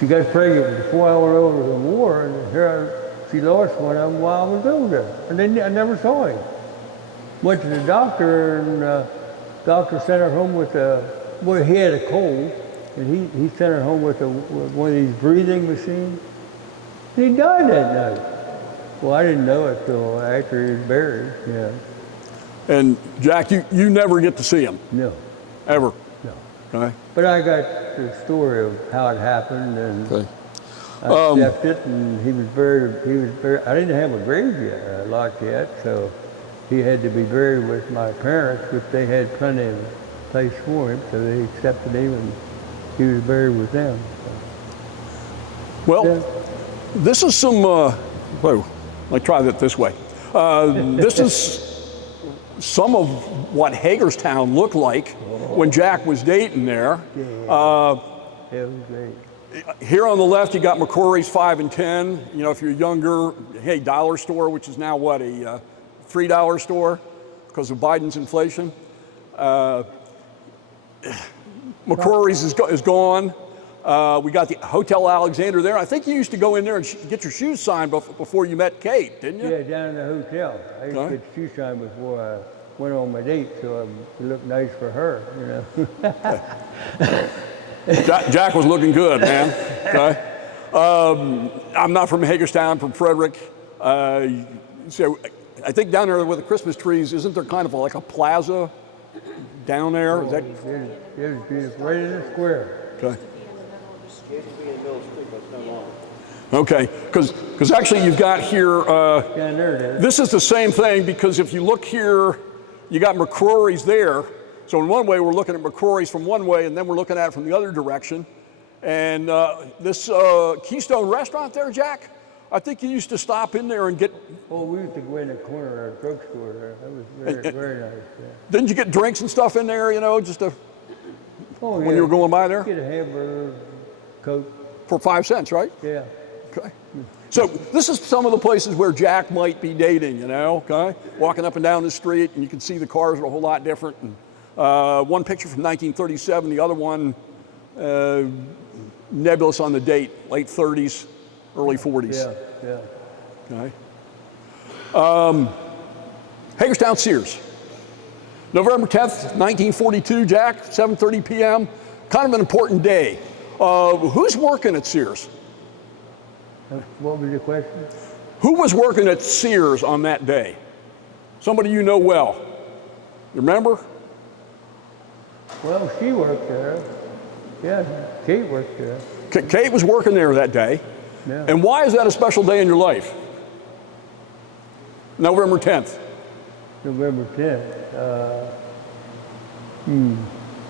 She got pregnant before I went over to the war, and she lost one of them while I was over there, and then I never saw him. Went to the doctor, and doctor sent her home with he had a cold, and he sent her home with one of these breathing machines. And he died that night. Well, I didn't know it till after he was buried. Yeah. And Jack, you never get to see him. No. Ever. No. Okay. But I got the story of how it happened, and Okay. I accept it, and he was buried. I didn't have a grave lot yet, so he had to be buried with my parents, which they had plenty of place for him, so they accepted him, and he was buried with them. So. Well, this is some. Whoa, let me try that this way. This is some of what Hagerstown looked like when Jack was dating there. It was great. Here on the left, you got McCrory's 5 and 10. You know, if you're younger, hey, dollar store, which is now what, a $3 store because of Biden's inflation. McCrory's is gone. We got the Hotel Alexander there. I think you used to go in there and get your shoes signed before you met Kate, didn't you? Yeah, down in the hotel. I used to get shoe signed before I went on my date, so it looked nice for her, you know. Jack was looking good, man. Okay. I'm not from Hagerstown, I'm from Frederick. So I think down there with the Christmas trees, isn't there kind of like a plaza down there? Is that... It was beautiful, right in the square. Okay. Okay, because actually you've got here, Down there, this is the same thing, because if you look here, you got McCrory's there. So in one way, we're looking at McCrory's from one way, and then we're looking at it from the other direction. And this Keystone restaurant there, Jack, I think you used to stop in there and get... Oh, we used to go in the corner of our drugstore there. That was very nice. Yeah. Didn't you get drinks and stuff in there, you know, just to... Oh, when you were going by there? Get a hamburger, Coke. For 5 cents, right? Yeah. Okay. So this is some of the places where Jack might be dating, you know, okay? Walking up and down the street, and you can see the cars are a whole lot different. And, one picture from 1937, the other one nebulous on the date, late 30s, early 40s. Yeah, yeah. Okay. Hagerstown Sears. November 10th, 1942, Jack, 7:30 p.m. Kind of an important day. Who's working at Sears? What was your question? Who was working at Sears on that day? Somebody you know well. You remember? Well, she worked there. Yeah, Kate worked there. Kate was working there that day. Yeah. And why is that a special day in your life? November 10th. November 10th.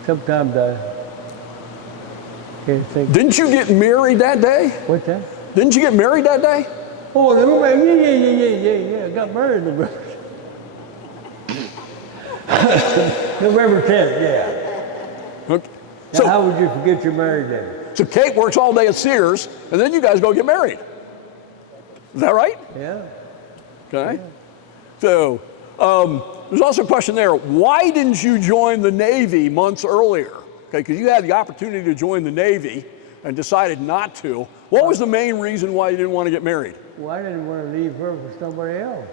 Sometimes I can't think. Didn't you get married that day? What's that? Didn't you get married that day? Oh, yeah. I got married November. November 10th, yeah. Okay. Now, how would you forget your married day? So Kate works all day at Sears, and then you guys go get married. Is that right? Yeah. Okay. Yeah. So there's also a question there. Why didn't you join the Navy months earlier? Okay, because you had the opportunity to join the Navy and decided not to. What was the main reason why you didn't want to get married? Well, I didn't want to leave her for somebody else.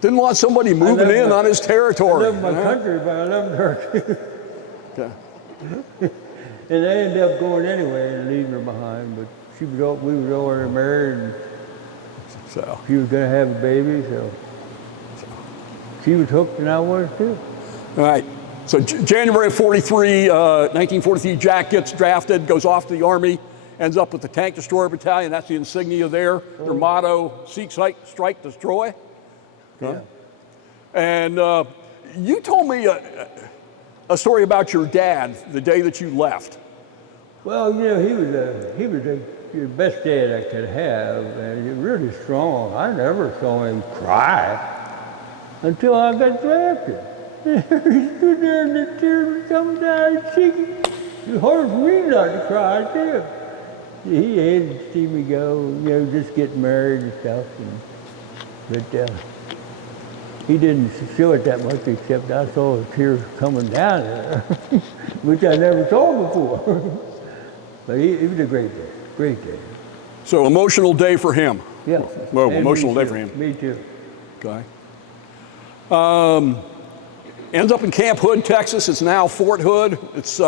Didn't want somebody moving in on his territory. I love my country, but I loved her too. Okay. And I ended up going anyway and leaving her behind. But we was already married, and So she was going to have a baby, so she was hooked, and I was too. all right. So January of 1943, Jack gets drafted, goes off to the Army, ends up with the Tank Destroyer Battalion. That's the insignia there. Their motto: seek, strike, destroy. Okay. Yeah. And you told me a story about your dad the day that you left. Well, he was the best dad I could have, and he was really strong. I never saw him cry until I got drafted. He stood there and the tears were coming down his cheeks. It was hard for me not to cry too. He hated to see me go, just get married and stuff. But he didn't show it that much, except I saw the tears coming down there, which I never saw before. But it was a great day. So emotional day for him. Yeah. Well, And emotional me day too. for him. Me too. Okay. Ends up in Camp Hood, Texas. It's now Fort Hood. It's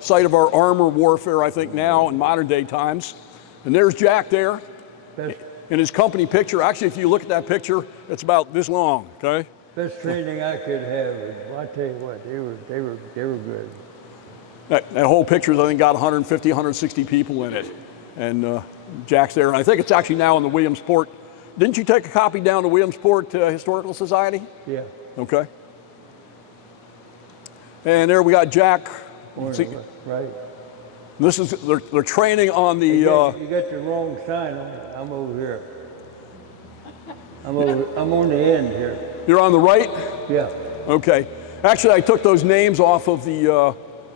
site of our armor warfare, I think, now in modern day times. And there's Jack there in his company picture. Actually, if you look at that picture, it's about this long, okay? Best training I could have. Well, I tell you what, they were good. That whole picture, I think, got 150, 160 people in it. And Jack's there. And I think it's actually now in the Williamsport. Didn't you take a copy down to Williamsport Historical Society? Yeah. Okay. And there we got Jack. See, Right. this is they're training on the. You got the wrong sign on it. I'm over here. I'm on the end here. You're on the right. Yeah. Okay. Actually, I took those names off of the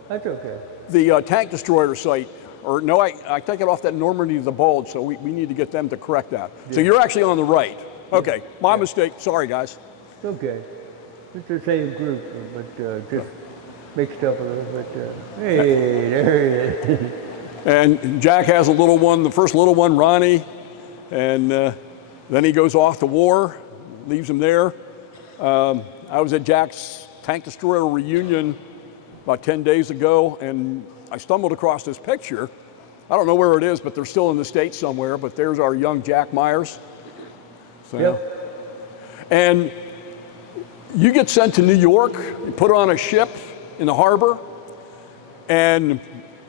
That's okay. tank destroyer site. Or no, I take it off that Normandy of the Bulge. So we need to get them to correct that. Yeah. So you're actually on the right. Okay. My mistake. Sorry, guys. It's okay. It's the same group, but just mixed up a little bit. Hey, there he is. And Jack has a little one, the first little one, Ronnie, and then he goes off to war, leaves him there. I was at Jack's tank destroyer reunion about 10 days ago, and I stumbled across this picture. I don't know where it is, but they're still in the States somewhere, but there's our young Jack Myers. So, Yep. And you get sent to New York, you put on a ship in the harbor, and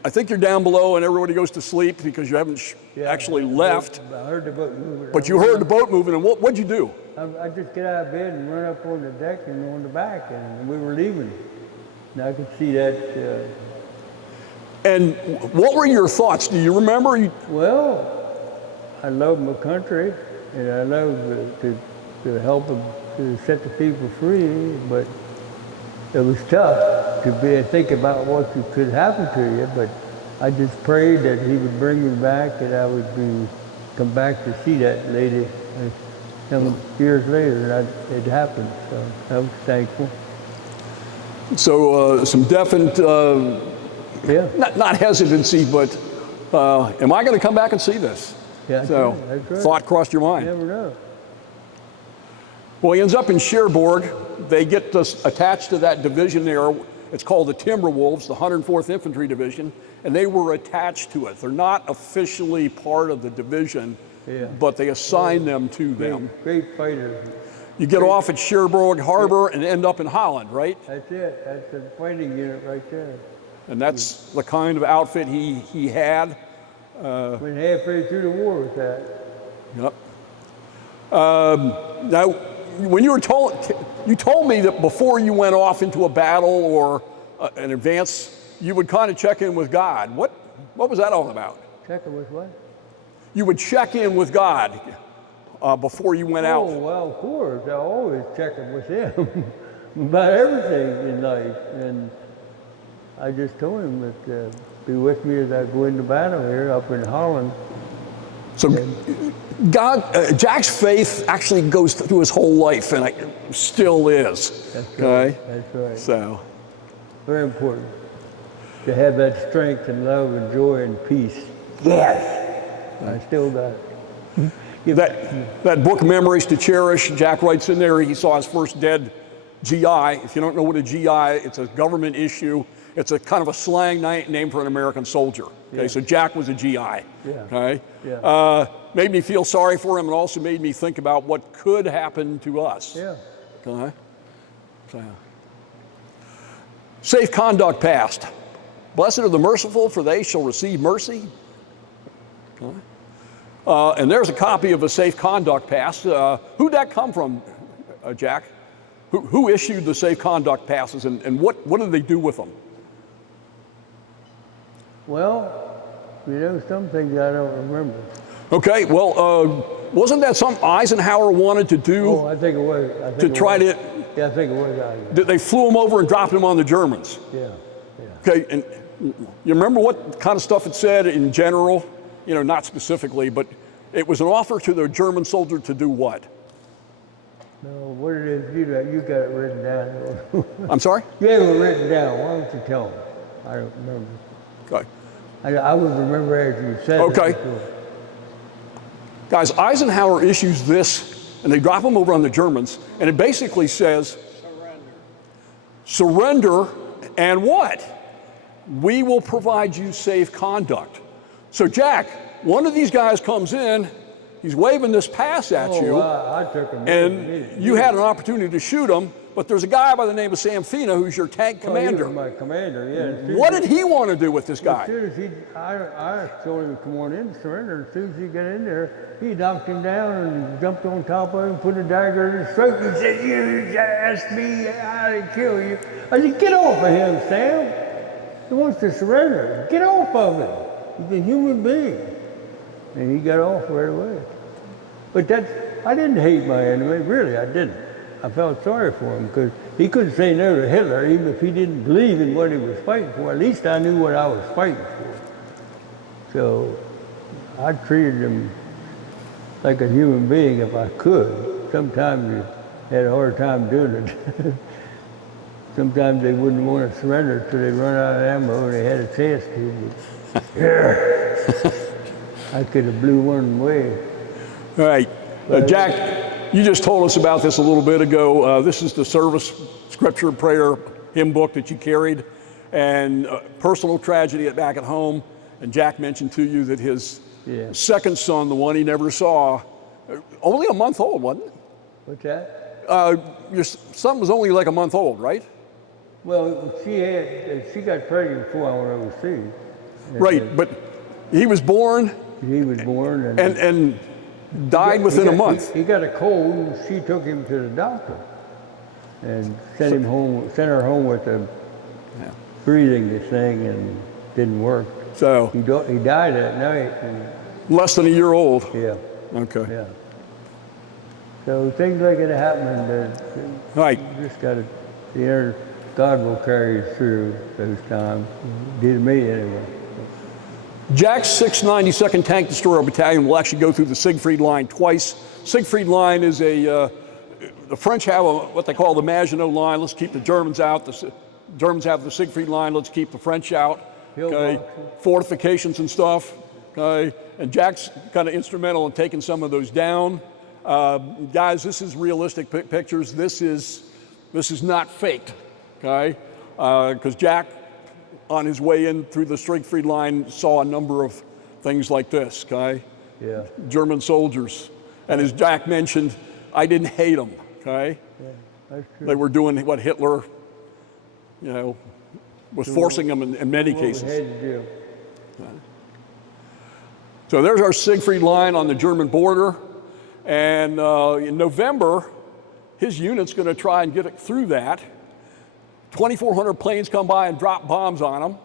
I think you're down below and everybody goes to sleep because you haven't actually left. I heard the boat moving. But you heard the boat moving, and what'd you do? I just get out of bed and run up on the deck and on the back, and we were leaving. And I could see that. And what were your thoughts? Do you remember? Well, I love my country, and I love to help them to set the people free, but it was tough to think about what could happen to you, but I just prayed that he would bring me back and I would come back to see that lady some years later, and it happened, so I was thankful. So some definite Yeah. not hesitancy, but am I going to come back and see this? Yeah, that's So, right, that's right. thought crossed your mind. You never know. Well, he ends up in Cherbourg. They get attached to that division there. It's called the Timberwolves, the 104th Infantry Division, and they were attached to it. They're not officially part of the division, Yeah. but they assign them to them. Great fighters. You get off at Cherbourg Harbor and end up in Holland, right? That's it. That's the fighting unit right there. And that's the kind of outfit he had. Went halfway through the war with that. Yep. Now, when you told me that before you went off into a battle or an advance, you would kind of check in with God. What was that all about? Checking with what? You would check in with God before you went Oh, out. well, of course. I always checking with him about everything in life. And I just told him that be with me as I go into battle here up in Holland. So God, Jack's faith actually goes through his whole life, and it still is. That's right. Okay? That's right. So, Very important to have that strength and love and joy and peace. yes. I still got it. That book, Memories to Cherish, Jack writes in there he saw his first dead GI. If you don't know what a GI, it's a government issue. It's a kind of a slang name for an American soldier. Okay, so Jack was a GI. Yeah. Okay, Yeah. made me feel sorry for him, and also made me think about what could happen to us. Yeah. Okay, so safe conduct passed. Blessed are the merciful, for they shall receive mercy. Okay. And there's a copy of a safe conduct pass. Who'd that come from, Jack? Who issued the safe conduct passes, and what did they do with them? Well, you know, some things I don't remember. Okay, well, wasn't that something Eisenhower wanted to do? Oh, I think it was. To try to, Yeah, I think it was Eisenhower. they flew them over and dropped them on the Germans. Yeah. Okay, and you remember what kind of stuff it said in general? You know, not specifically, but it was an offer to the German soldier to do what? No, what it is, you got it written down. I'm sorry? You have it written down. Why don't you tell me? I don't remember. Okay. I would remember after you said it. Okay. Guys, Eisenhower issues this, and they drop them over on the Germans, and it basically says, surrender, and what? We will provide you safe conduct. So Jack, one of these guys comes in, he's waving this pass at you, I took him. and you had an opportunity to shoot him, but there's a guy by the name of Sam Fina who's your tank commander. He was my commander, yeah. What did he want to do with this guy? As soon as I told him to come on in, surrender. As soon as he got in there, he knocked him down and jumped on top of him, put a dagger in his throat, and said, "You asked me, I'd kill you." I said, "Get off of him, Sam. He wants to surrender. Get off of him. He's a human being." And he got off right away. But I didn't hate my enemy, really, I didn't. I felt sorry for him because he couldn't say no to Hitler even if he didn't believe in what he was fighting for. At least I knew what I was fighting for. So I treated him like a human being if I could. Sometimes you had a hard time doing it. Sometimes they wouldn't want to surrender until they run out of ammo and they had a chance to. Yeah. I could have blew one away. All right, Jack, you just told us about this a little bit ago. This is the service scripture prayer hymn book that you carried, and personal tragedy back at home. And Jack mentioned to you that his second son, the one he never saw, only a month old, wasn't it? What's that? Your son was only like a month old, right? Well, she got pregnant before I went overseas. Right, but he was born. He was born and died within a month. He got a cold, and she took him to the doctor and sent her home with a breathing thing, and didn't work. So he died that night. And, less than a year old. Yeah. Okay. Yeah. So things like that happen, Right. you just got to, God will carry you through those times. Did me anyway. Jack's 692nd Tank Destroyer Battalion will actually go through the Siegfried Line twice. Siegfried Line is the French have what they call the Maginot Line. Let's keep the Germans out. The Germans have the Siegfried Line. Let's keep the French out. okay, fortifications and stuff, okay, and Jack's kind of instrumental in taking some of those down. Guys, this is realistic pictures. This is not faked, okay, because Jack, on his way in through the Siegfried line, saw a number of things like this, okay? Yeah. German soldiers. And as Jack mentioned, I didn't hate them, okay? Yeah, that's true. They were doing what Hitler, was forcing them in many cases. What we had to do. So there's our Siegfried line on the German border. And in November, his unit's going to try and get it through that. 2,400 planes come by and drop bombs on them.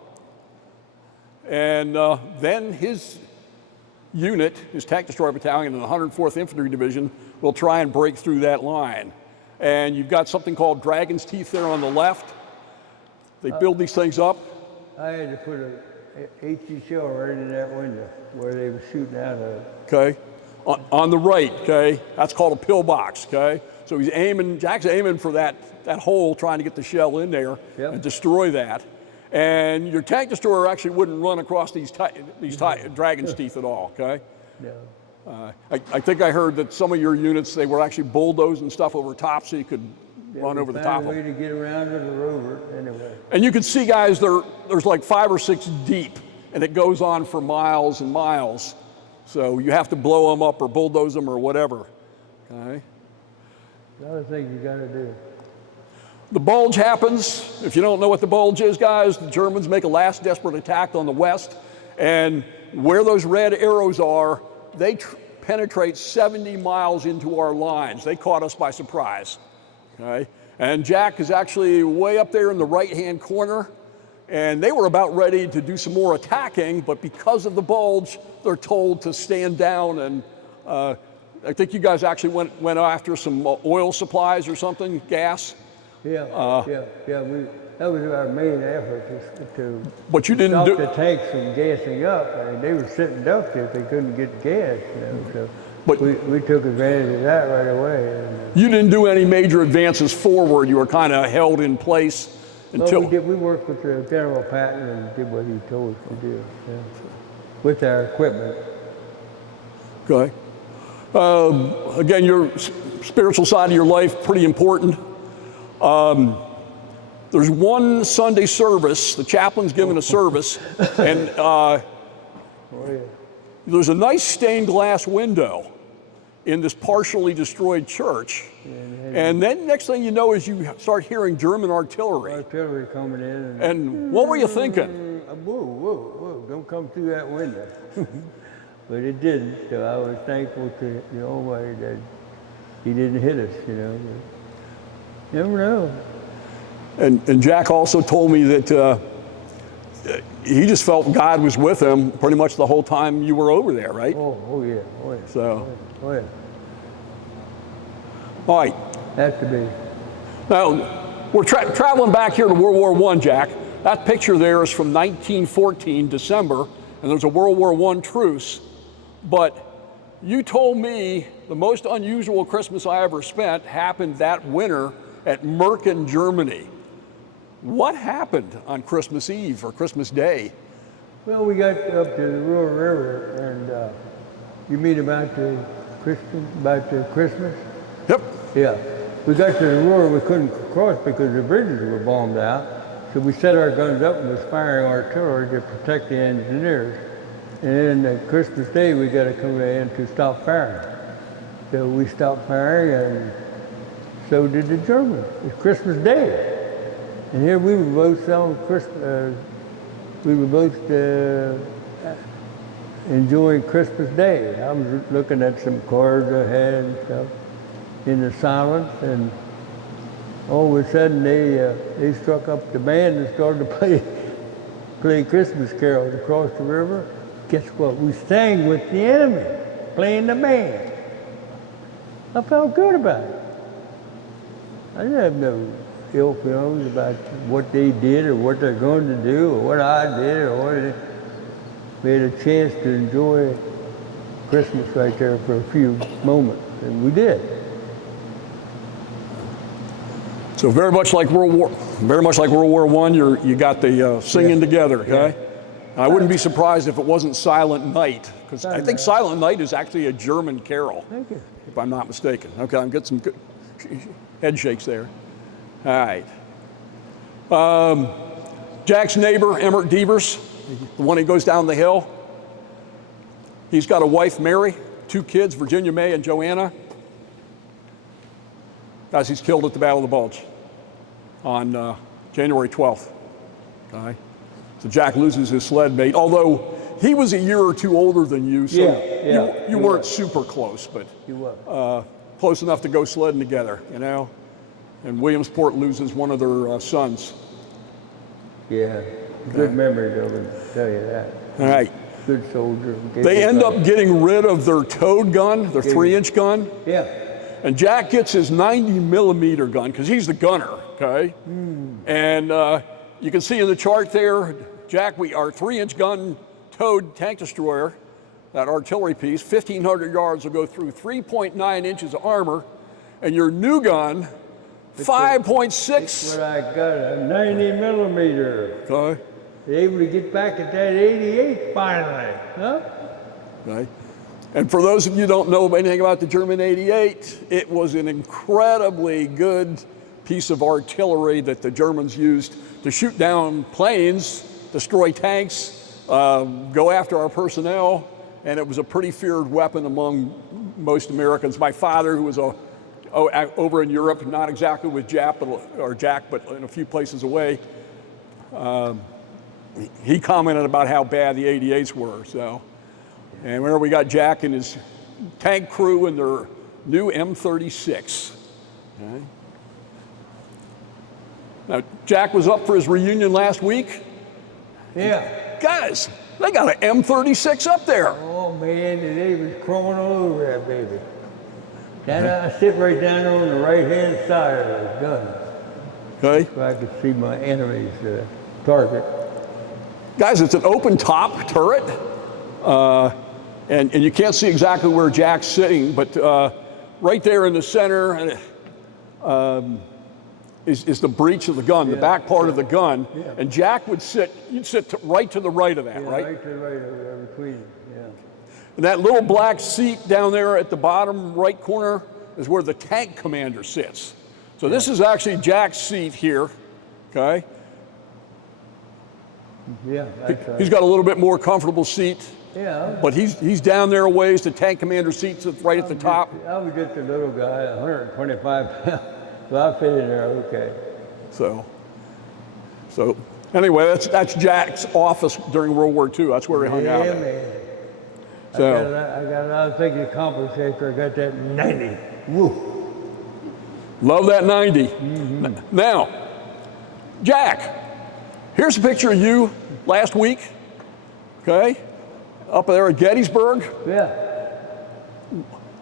And then his unit, his tank destroyer battalion in the 104th Infantry Division, will try and break through that line. And you've got something called Dragon's Teeth there on the left. They build these things up. I had to put a HE shell right in that window where they were shooting out of. Okay, on the right, okay? That's called a pillbox, okay? So Jack's aiming for that hole, trying to get the shell in there and destroy that. And your tank destroyer actually wouldn't run across these Dragon's Teeth at all, okay? No. I think I heard that some of your units, they were actually bulldozing stuff over top so you could run over the top of We found a way them. to get around it or over it anyway. And you can see, guys, there's like 5 or 6 deep, and it goes on for miles and miles. So you have to blow them up or bulldoze them or whatever, okay? A lot of things you got to do. The bulge happens. If you don't know what the bulge is, guys, the Germans make a last desperate attack on the west, and where those red arrows are, they penetrate 70 miles into our lines. They caught us by surprise, okay? And Jack is actually way up there in the right-hand corner, and they were about ready to do some more attacking, but because of the bulge, they're told to stand down, and I think you guys actually went after some oil supplies or something, gas. Yeah. That was our main effort to But you didn't stop do the tanks from gassing up. I mean, they were sitting ducks if they couldn't get gas. So But- we took advantage of that right away. And, You didn't do any major advances forward. You were kind of held in place until. we worked with General Patton and did what he told us to do with our equipment. Okay. Again, your spiritual side of your life, pretty important. There's one Sunday service, the chaplain's giving a service, and there's a nice stained glass window in this partially destroyed church. And then next thing you know is you start hearing German artillery. Artillery coming in. And what were you thinking? Whoa, don't come through that window. But it didn't, so I was thankful to the Almighty that he didn't hit us, You never know. And Jack also told me that he just felt God was with him pretty much the whole time you were over there, right? Oh yeah. So, Oh yeah. all right. Has to be. Now, we're traveling back here to World War I, Jack. That picture there is from 1914, December, and there's a World War I truce. But you told me the most unusual Christmas I ever spent happened that winter at Merken, Germany. What happened on Christmas Eve or Christmas Day? Well, we got up to the Ruhr River, and you mean about the Christmas? Yep. Yeah. We got to the Ruhr, we couldn't cross because the bridges were bombed out. So we set our guns up and was firing artillery to protect the engineers. And then Christmas Day, we got to come in to stop firing. So we stopped firing, and so did the Germans. It's Christmas Day. And here we were both selling Christmas, we were both enjoying Christmas Day. I was looking at some cards I had and stuff in the silence, and all of a sudden they struck up the band and started to play Christmas carols across the river. Guess what? We sang with the enemy, playing the band. I felt good about it. I didn't have no ill feelings about what they did or what they're going to do or what I did or what we had a chance to enjoy Christmas right there for a few moments, and we did. So very much like World War I, you got the singing together, okay? I wouldn't be surprised if it wasn't Silent Night, because I think Silent Night is actually a German carol, Thank you. if I'm not mistaken. Okay, I'm getting some good head shakes there. All right. Jack's neighbor, Emmert Devers, the one who goes down the hill. He's got a wife, Mary, 2 kids, Virginia May and Joanna. Guys, he's killed at the Battle of the Bulge on January 12th. Okay. So Jack loses his sled mate, although he was a year or 2 older than you, so you weren't super close, but close enough to go sledding together, you know. And Williamsport loses one of their sons. Yeah, good memory of him, tell you that. All right. Good soldier. They end up getting rid of their towed gun, their 3-inch gun. Yeah. And Jack gets his 90mm gun, because he's the gunner, okay? And you can see in the chart there, Jack, our 3-inch gun towed tank destroyer, that artillery piece, 1,500 yards will go through 3.9 inches of armor, and your new gun, 5.6. What I got, a 90mm. Okay. Able to get back at that 88 finally, huh? Okay. And for those of you who don't know anything about the German 88, it was an incredibly good piece of artillery that the Germans used to shoot down planes, destroy tanks, go after our personnel, and it was a pretty feared weapon among most Americans. My father, who was over in Europe, not exactly with Jack, but in a few places away, he commented about how bad the 88s were. So, and whenever we got Jack and his tank crew and their new M36. Okay. Now, Jack was up for his reunion last week. Yeah. Guys, they got an M36 up there. Oh man, they was crawling all over that baby. I sit right down there on the right-hand side of the gun. Okay. So I could see my enemy's target. Guys, it's an open top turret, and you can't see exactly where Jack's sitting, but right there in the center is the breech of the gun, the back part of the gun, and Jack would you'd sit right to the right of that, right? Right to the right of there between, And that little black seat down there at the bottom right corner is where the tank commander sits. So this is actually Jack's seat here, okay? Yeah, that's right. He's got a little bit more comfortable seat. Yeah. But he's down there a ways. The tank commander seat's right at the top. I was just a little guy, 125 pounds, so I fit in there okay. So anyway, that's Jack's office during World War II. That's where he hung out. Yeah, At. man. So I got a lot of things accomplished after I got that 90. Woo. love that 90. Now, Jack, here's a picture of you last week. Okay, up there at Gettysburg. Yeah.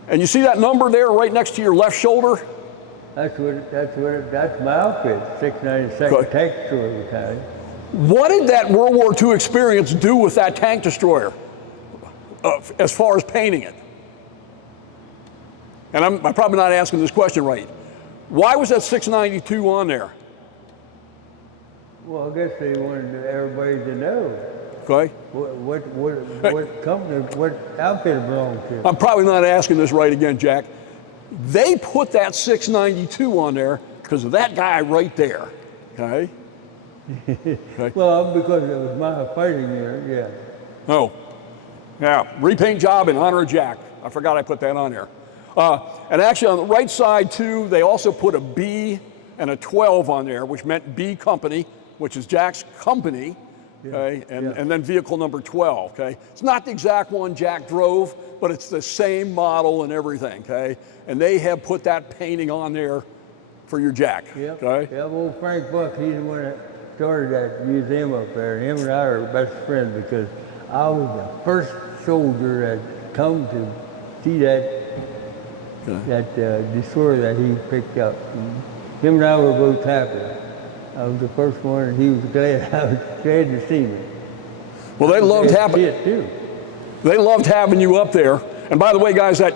And you see that number there right next to your left shoulder? That's my outfit, 692nd Tank Destroyer Battalion. What did that World War II experience do with that tank destroyer as far as painting it? And I'm probably not asking this question right. Why was that 692 on there? Well, I guess they wanted everybody to know Okay. what company, what outfit it belonged to. I'm probably not asking this right again, Jack. They put that 692 on there because of that guy right there. Okay. Okay. Well, because it was my fighting year, yeah. Oh, yeah, repaint job in honor of Jack. I forgot I put that on there. And actually on the right side too, they also put a B and a 12 on there, which meant B Company, which is Jack's company, okay, and then vehicle number 12, okay? It's not the exact one Jack drove, but it's the same model and everything, okay? And they have put that painting on there for your Jack, Yep. okay? Yeah, old Frank Buck, he's the one that started that museum up there. Him and I are best friends because I was the first soldier that come to see that destroyer that he picked up. And him and I were both happy. I was the first one, and he was glad. I was glad to see me. Well, they loved having it too. They loved having you up there. And by the way, guys, that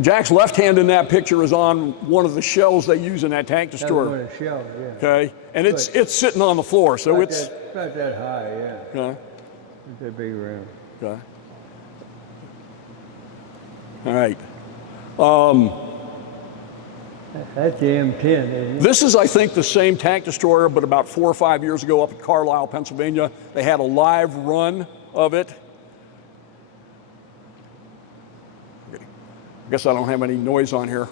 Jack's left hand in that picture is on one of the shells they use in that tank destroyer. That was one of the shells, yeah. Okay, and it's sitting on the floor, so Not it's not that high, yeah. okay. It's a big round. Okay. All right. That's the M10, isn't it? This is, I think, the same tank destroyer, but about 4 or 5 years ago up in Carlisle, Pennsylvania, they had a live run of it. I guess I don't have any noise on here.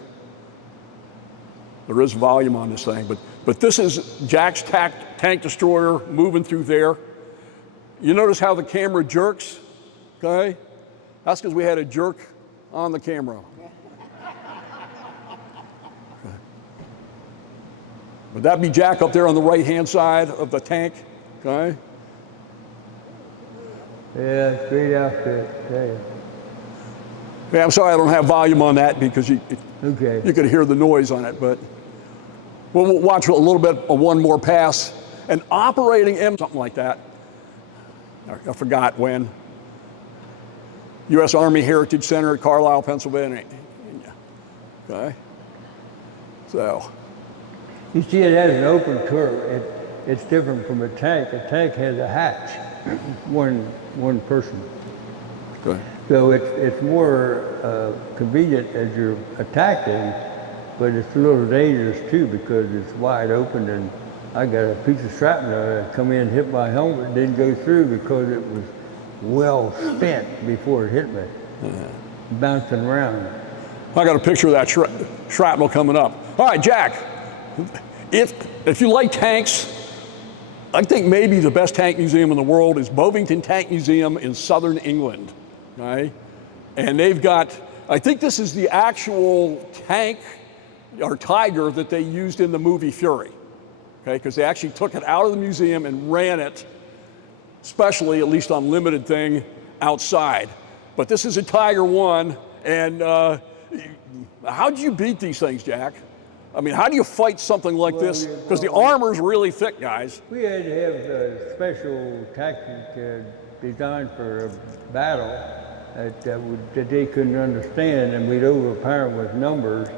There is volume on this thing, but this is Jack's tank destroyer moving through there. You notice how the camera jerks, okay? That's because we had a jerk on the camera. Would that be Jack up there on the right-hand side of the tank, okay? Yeah, it's great outfit, tell you. Yeah, I'm sorry I don't have volume on that because you Okay. could hear the noise on it, but we'll watch a little bit of one more pass. An operating M, something like that. I forgot when. U.S. Army Heritage Center at Carlisle, Pennsylvania. Okay. So. You see, it has an open turret. It's different from a tank. A tank has a hatch, one person. Okay. So it's more convenient as you're attacking, but it's a little dangerous too because it's wide open, and I got a piece of shrapnel that come in, hit my helmet, didn't go through because it was well spent before it hit me, bouncing around. I got a picture of that shrapnel coming up. All right, Jack, if you like tanks, I think maybe the best tank museum in the world is Bovington Tank Museum in southern England, okay? And they've got, I think this is the actual tank or Tiger that they used in the movie Fury, okay? Because they actually took it out of the museum and ran it, especially, at least on limited thing, outside. But this is a Tiger 1, and how'd you beat these things, Jack? I mean, how do you fight something like this? Because the armor's really thick, guys. We had to have a special tactic designed for a battle that they couldn't understand, and we'd overpower them with numbers.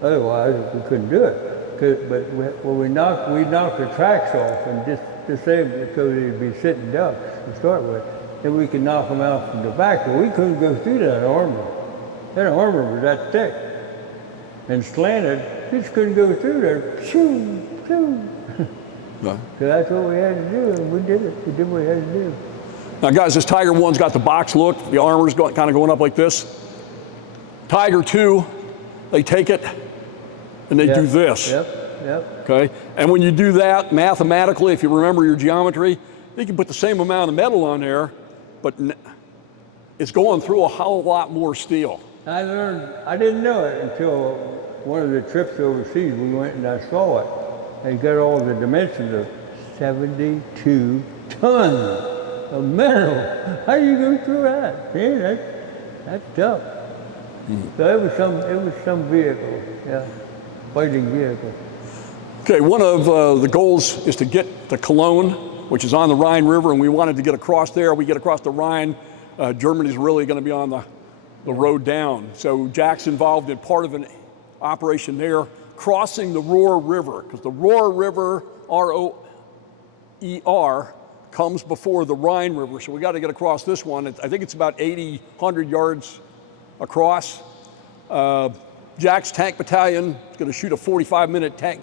Otherwise, we couldn't do it. But when we knocked the tracks off and just disabled it so they'd be sitting ducks to start with, then we could knock them out from the back. But we couldn't go through that armor. That armor was that thick and slanted. Just couldn't go through there. Shoo, shoo. No. So that's what we had to do, and we did it. We did what we had to do. Now, guys, this Tiger 1's got the box look. The armor's kind of going up like this. Tiger 2, they take it and they do this. Yep. Okay? And when you do that, mathematically, if you remember your geometry, you can put the same amount of metal on there, but it's going through a whole lot more steel. I didn't know it until one of the trips overseas. We went and I saw it. They got all the dimensions of 72 tons of metal. How do you go through that? See, that's tough. So it was some vehicle, yeah, fighting vehicle. Okay, one of the goals is to get to Cologne, which is on the Rhine River, and we wanted to get across there. We get across the Rhine, Germany's really going to be on the road down. So Jack's involved in part of an operation there, crossing the Roer River, because the Roer River, R-O-E-R, comes before the Rhine River. So we got to get across this one. I think it's about 100 yards across. Jack's tank battalion is going to shoot a 45-minute tank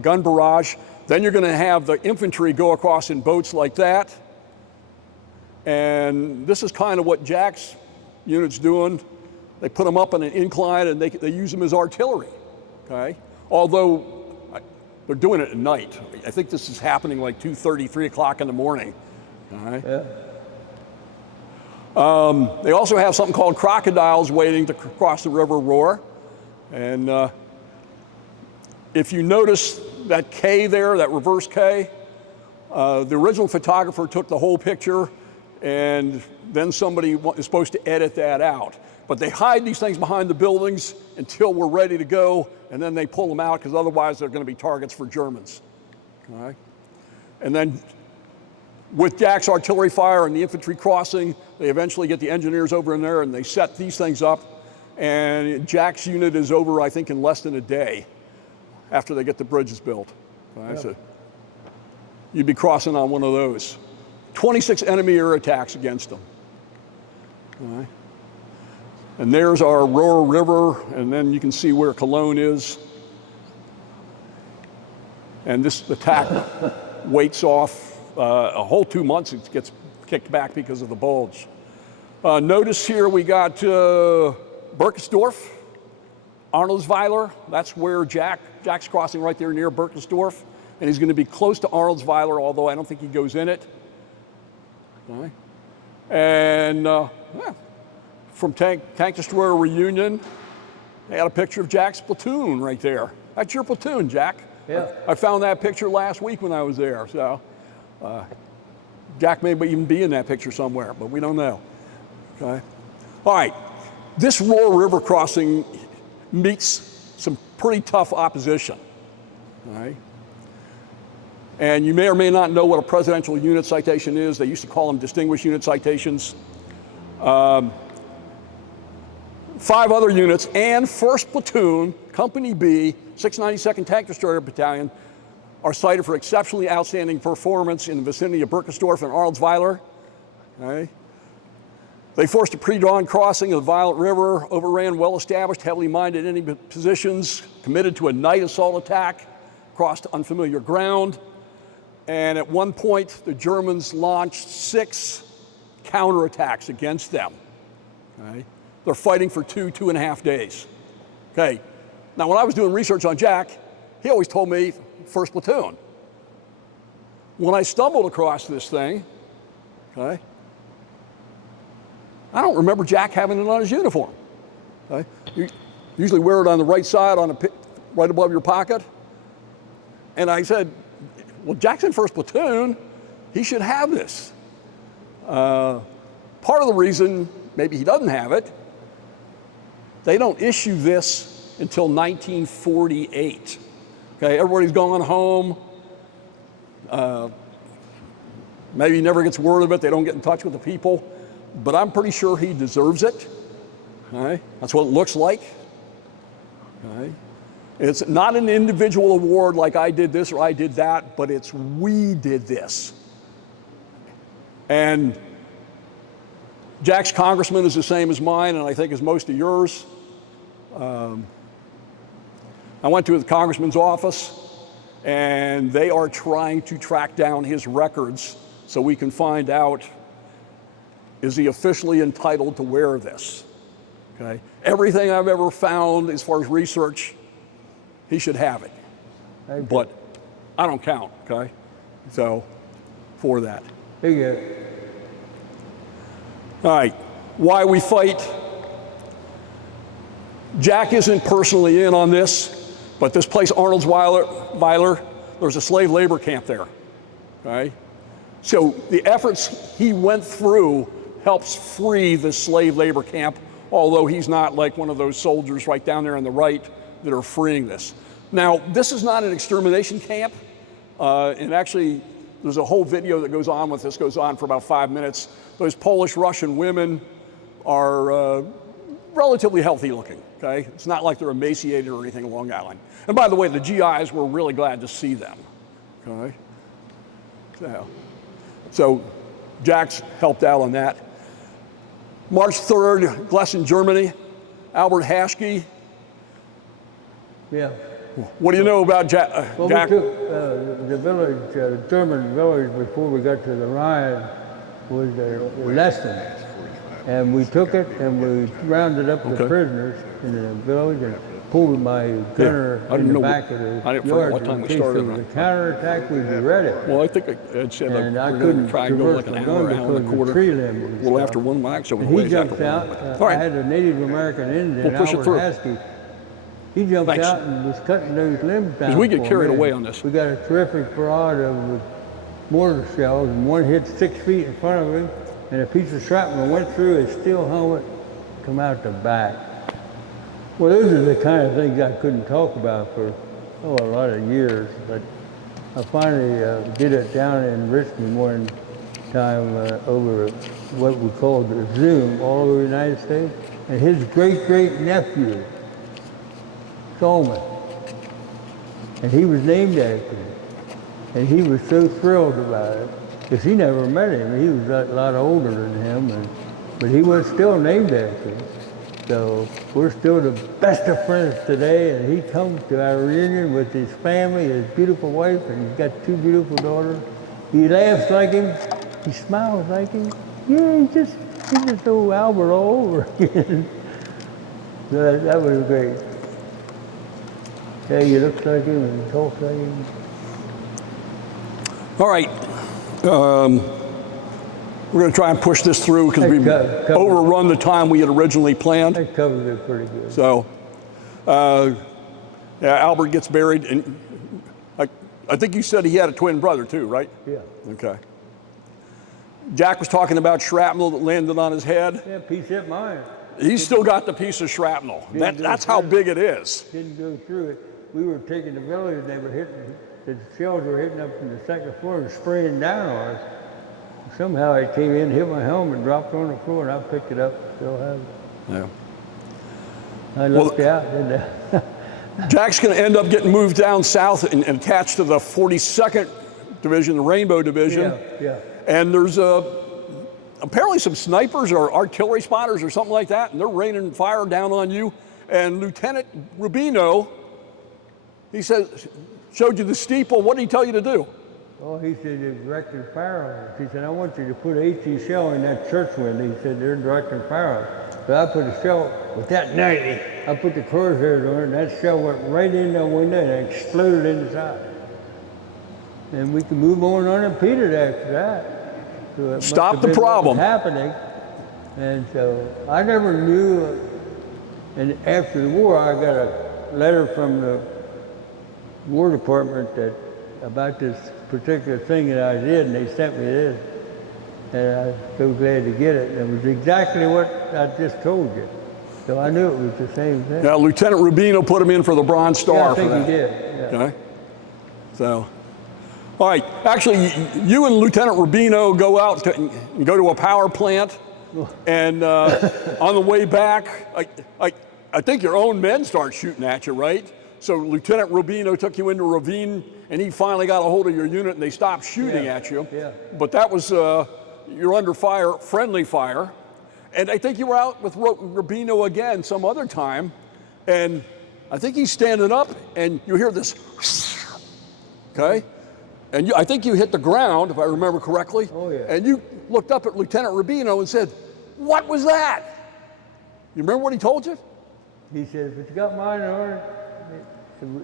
gun barrage. Then you're going to have the infantry go across in boats like that. And this is kind of what Jack's unit's doing. They put them up on an incline and they use them as artillery, okay? Although they're doing it at night. I think this is happening like 2:30, 3 o'clock in the morning, all right? Yeah. They also have something called crocodiles waiting to cross the River Roer. And if you notice that K there, that reverse K, the original photographer took the whole picture and then somebody is supposed to edit that out. But they hide these things behind the buildings until we're ready to go, and then they pull them out because otherwise they're going to be targets for Germans. All right? And then with Jack's artillery fire and the infantry crossing, they eventually get the engineers over in there and they set these things up. And Jack's unit is over, I think, in less than a day after they get the bridges built. All right? So you'd be crossing on one of those. 26 enemy air attacks against them. All right. And there's our Roar River, and then you can see where Cologne is. And this attack waits off a whole 2 months. It gets kicked back because of the bulge. Notice here we got Berkesdorf, Arnoldsweiler. That's where Jack's crossing right there near Berkesdorf. And he's going to be close to Arnoldsweiler, although I don't think he goes in it. Okay. And from Tank Destroyer Reunion, they got a picture of Jack's platoon right there. That's your platoon, Jack. Yeah. I found that picture last week when I was there. So Jack may even be in that picture somewhere, but we don't know. Okay. All right. This Roar River crossing meets some pretty tough opposition. All right. And you may or may not know what a presidential unit citation is. They used to call them distinguished unit citations. 5 other units and 1st Platoon, Company B, 692nd Tank Destroyer Battalion, are cited for exceptionally outstanding performance in the vicinity of Berkesdorf and Arnoldsweiler. Okay. They forced a pre-dawn crossing of the Violet River, overran well-established, heavily mined enemy positions, committed to a night assault attack, crossed unfamiliar ground. And at one point, the Germans launched 6 counterattacks against them. Okay. They're fighting for 2.5 days. Okay. Now, when I was doing research on Jack, he always told me 1st Platoon. When I stumbled across this thing, okay, I don't remember Jack having it on his uniform. Okay. You usually wear it on the right side, right above your pocket. And I said, well, Jack's in 1st Platoon, he should have this. Part of the reason maybe he doesn't have it, they don't issue this until 1948. Okay, everybody's going home. Maybe he never gets word of it, they don't get in touch with the people, but I'm pretty sure he deserves it. Okay, that's what it looks like. Okay. It's not an individual award like I did this or I did that, but it's we did this. And Jack's congressman is the same as mine, and I think as most of yours. I went to the congressman's office, and they are trying to track down his records so we can find out, is he officially entitled to wear this? Okay. Everything I've ever found as far as research, he should have it. But I don't count, okay? So, for that. There you go. All right, why we fight. Jack isn't personally in on this, but this place, Arnoldsweiler, there's a slave labor camp there, okay? So the efforts he went through helps free the slave labor camp, although he's not like one of those soldiers right down there on the right that are freeing this. Now, this is not an extermination camp, and actually, there's a whole video that goes on with this, goes on for about 5 minutes. Those Polish-Russian women are relatively healthy looking, okay? It's not like they're emaciated or anything along that line. And by the way, the GIs were really glad to see them, okay? So Jack's helped out on that. March 3rd, Glessen, Germany, Albert Haschke. Yeah. What do you know about Jack? Well, we took the village, German village, before we got to the Rhine, was Lessen. And we took it and we rounded up the prisoners in the village and pulled my gunner in the back of the yard what time in we case started. there was a counterattack, we'd be ready. Well, I think Ed said And that I we're couldn't going to try and go like an hour and a quarter. tree limb was Well, after one mic, so and we're he ways jumps after out. one. I All had right, a Native American Indian, We'll push it Albert through. Haskell. He jumped Thanks. out and was cutting those limbs down. we get for carried me. away on this. We got a terrific barrage of mortar shells, and one hit 6 feet in front of him, and a piece of shrapnel went through his steel helmet, come out the back. Well, those are the kind of things I couldn't talk about for a lot of years, but I finally did it down in Richmond one time over what we called the Zoom all over the United States, and his great-great-nephew, Coleman, and he was named after him, and he was so thrilled about it. because he never met him. He was a lot older than him, but he was still named after him. So we're still the best of friends today, and he comes to our reunion with his family, his beautiful wife, and he's got 2 beautiful daughters. He laughs like him, he smiles like him. Yeah, he's just old Albert all over again. So that was great. Yeah, he looks like him and talks like him. All right. We're going to try and push this through because we've overrun the time we had originally planned. That covers it pretty good. So, yeah, Albert gets buried, and I think you said he had a twin brother too, right? Yeah. Okay. Jack was talking about shrapnel that landed on his head. Yeah, piece hit mine. He's still got the piece of shrapnel. That's how big it is. Didn't go through it. We were taking the village, and they were hitting, the shells were hitting up from the second floor and spraying down on us. Somehow it came in, hit my helmet, dropped on the floor, and I picked it up. Still have it. Yeah. I lucked out, didn't I? Jack's going to end up getting moved down south and attached to the 42nd Division, the Rainbow Division. Yeah. And there's apparently some snipers or artillery spotters or something like that, and they're raining fire down on you. And Lieutenant Rubino, he says, showed you the steeple. What did he tell you to do? Oh, he said they're directing fire on us. He said, I want you to put an 18 shell in that church window. He said, they're directing fire on us. So I put a shell with that 90. I put the crosshairs on it, and that shell went right in the window and exploded inside. And we could move on unimpeded after that. So it Stop the problem. What was happening. And so I never knew. And after the war, I got a letter from the War Department about this particular thing that I did, and they sent me this. And I'm so glad to get it. And it was exactly what I just told you. So I knew it was the same thing. Now, Lieutenant Rubino put him in for the Bronze Star for that. I think he did. Yeah. Okay. So, all right. Actually, you and Lieutenant Rubino go out and go to a power plant, and on the way back, I think your own men start shooting at you, right? So Lieutenant Rubino took you into a ravine, and he finally got a hold of your unit, and they stopped shooting at you. Yeah. But that was, you're under fire, friendly fire. And I think you were out with Rubino again some other time, and I think he's standing up, and you hear this, okay? And I think you hit the ground, if I remember correctly. Oh, yeah. And you looked up at Lieutenant Rubino and said, what was that? You remember what he told you? He said, if it's got mine on it,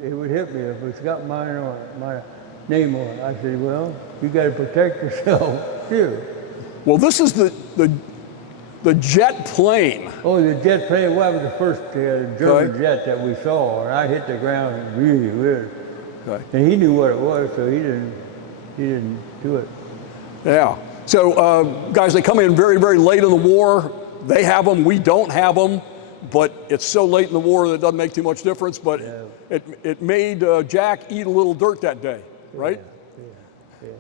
it would hit me if it's got mine on it, my name on it. I said, well, you got to protect yourself, too. Well, this is the jet plane. Oh, the jet plane, well, that was the first German jet that we saw, and I hit the ground really weird. Okay. And he knew what it was, so he didn't do it. Yeah. So, guys, they come in very, very late in the war. They have them, we don't have them, but it's so late in the war that it doesn't make too much difference. But it made Jack eat a little dirt that day, right? Yeah.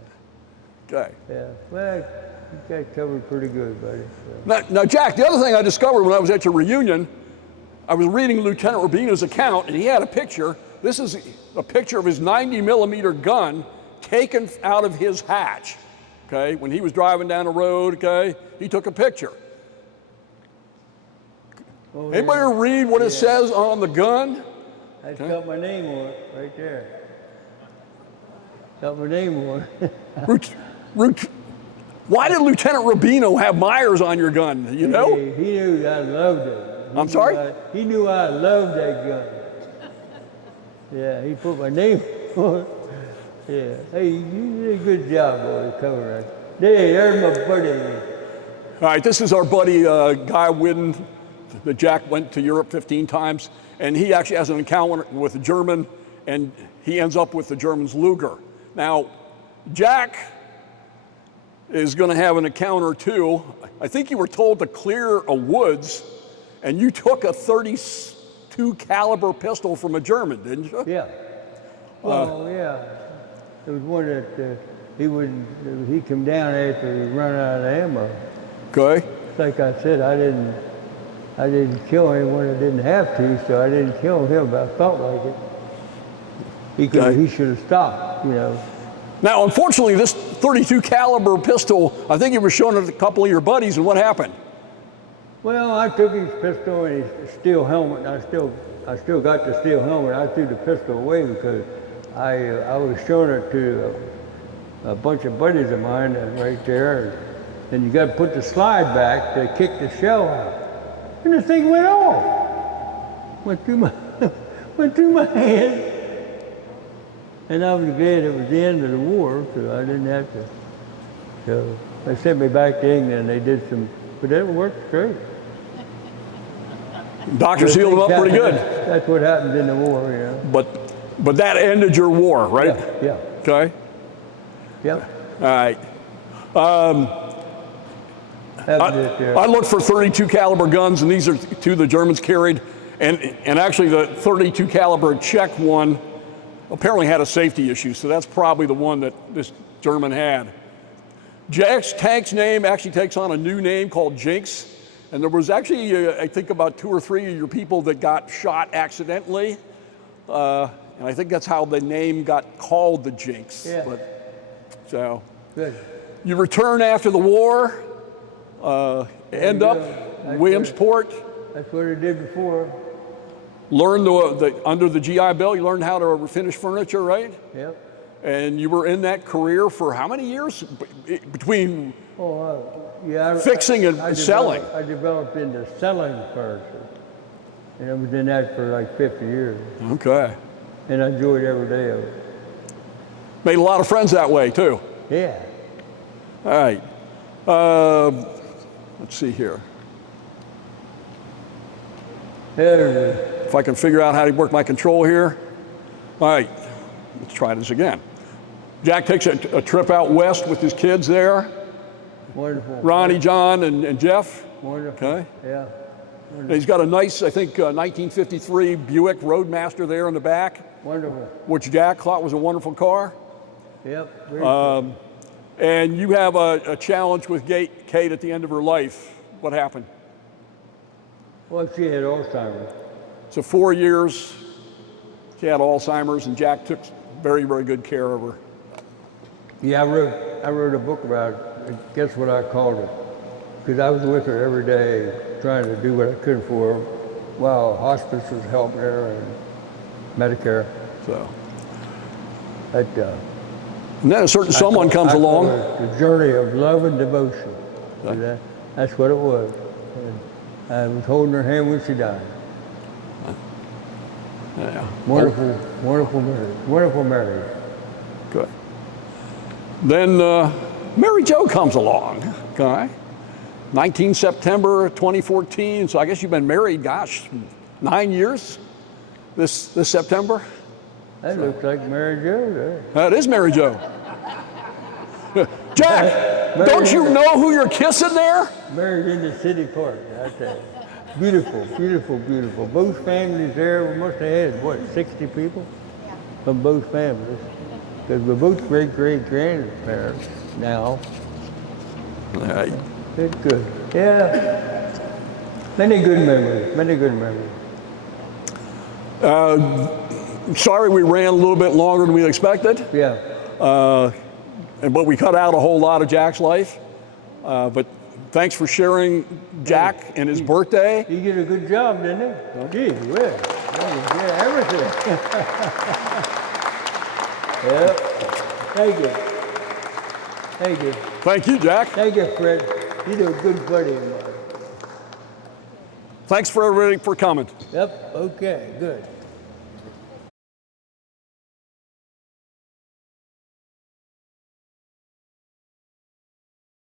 Okay. Yeah. Well, you got covered pretty good, buddy. So. Now, Jack, the other thing I discovered when I was at your reunion, I was reading Lieutenant Rubino's account, and he had a picture. This is a picture of his 90-millimeter gun taken out of his hatch. Okay, when he was driving down the road, okay, he took a picture. Oh, Anybody read what it says on the gun? That's got my name on it, right there. Got my name on it. Why did Lieutenant Rubino have Myers on your gun? You know? He knew I loved it. I'm sorry? He knew I loved that gun. Yeah, he put my name on it. Yeah. Hey, you did a good job, boy, covering that. Hey, there's my buddy. All right, this is our buddy Guy Whidden. That Jack went to Europe 15 times, and he actually has an encounter with a German, and he ends up with the German's Luger. Now, Jack is going to have an encounter too. I think you were told to clear a woods, and you took a .32 caliber pistol from a German, didn't you? Yeah. Well, yeah. There was one that he come down after he run out of ammo. Okay. Like I said, I didn't kill anyone that didn't have to, so I didn't kill him, but I felt like it. He should have stopped, you know. Now, unfortunately, this .32 caliber pistol, I think you were showing it to a couple of your buddies, and what happened? Well, I took his pistol and his steel helmet, and I still got the steel helmet. I threw the pistol away because I was showing it to a bunch of buddies of mine right there. And you got to put the slide back to kick the shell out. And the thing went off. Went through my hand. And I was glad it was the end of the war, so I didn't have to. So they sent me back to England, and they did some, but it worked great. Doctors healed him up pretty good. That's what happened in the war, you know. But that ended your war, right? Yeah. Okay. Yep. All right. I looked for .32 caliber guns, and these are two the Germans carried. And actually, the .32 caliber Czech one apparently had a safety issue, so that's probably the one that this German had. Jack's tank's name actually takes on a new name called Jinx. And there was actually, I think, about 2 or 3 of your people that got shot accidentally. And I think that's how the name got called the Jinx. Yeah. So, Good. you return after the war, end up Williamsport. That's what I did before. Learned under the GI Bill, you learned how to finish furniture, right? Yep. And you were in that career for how many years? Between fixing and selling. I developed into selling furniture. And I was in that for like 50 years. Okay. And I enjoyed every day of it. Made a lot of friends that way, too. Yeah. All right. Let's see here. There it is. If I can figure out how to work my control here. All right. Let's try this again. Jack takes a trip out west with his kids there. Wonderful. Ronnie, John, and Jeff. Wonderful. Okay. Yeah. And he's got a nice, I think, 1953 Buick Roadmaster there in the back, Wonderful. which Jack thought was a wonderful car. Yep. Very cool. And you have a challenge with Kate at the end of her life. What happened? Well, she had Alzheimer's. So 4 years, she had Alzheimer's, and Jack took very, very good care of her. Yeah, I wrote a book about it. Guess what I called it? Because I was with her every day, trying to do what I could for her, while hospice was helping her and Medicare. So. And then a certain someone comes along. The journey of love and devotion. That's what it was. And I was holding her hand when she died. Yeah. Wonderful, wonderful marriage. Wonderful marriage. Good. Then Mary Jo comes along, okay? 19 September 2014, so I guess you've been married, gosh, 9 years this September? That looks like Mary Jo there. That is Mary Jo. Jack, don't you know who you're kissing there? Married in the city park, I tell you. Beautiful, beautiful, beautiful. Both families there, we must have had, what, 60 people? Yeah. From both families. Because we're both great-great-grandparents now. Right. It's good. Yeah. Many good memories, many good memories. Sorry we ran a little bit longer than we expected. Yeah. But we cut out a whole lot of Jack's life. But thanks for sharing Jack and his birthday. You did a good job, didn't you? Gee whiz. Yeah, everything. Yep. Thank you. Thank you. Thank you, Jack. Thank you, Fred. You're a good buddy of mine. Thanks for everybody for coming. Yep. Okay, good.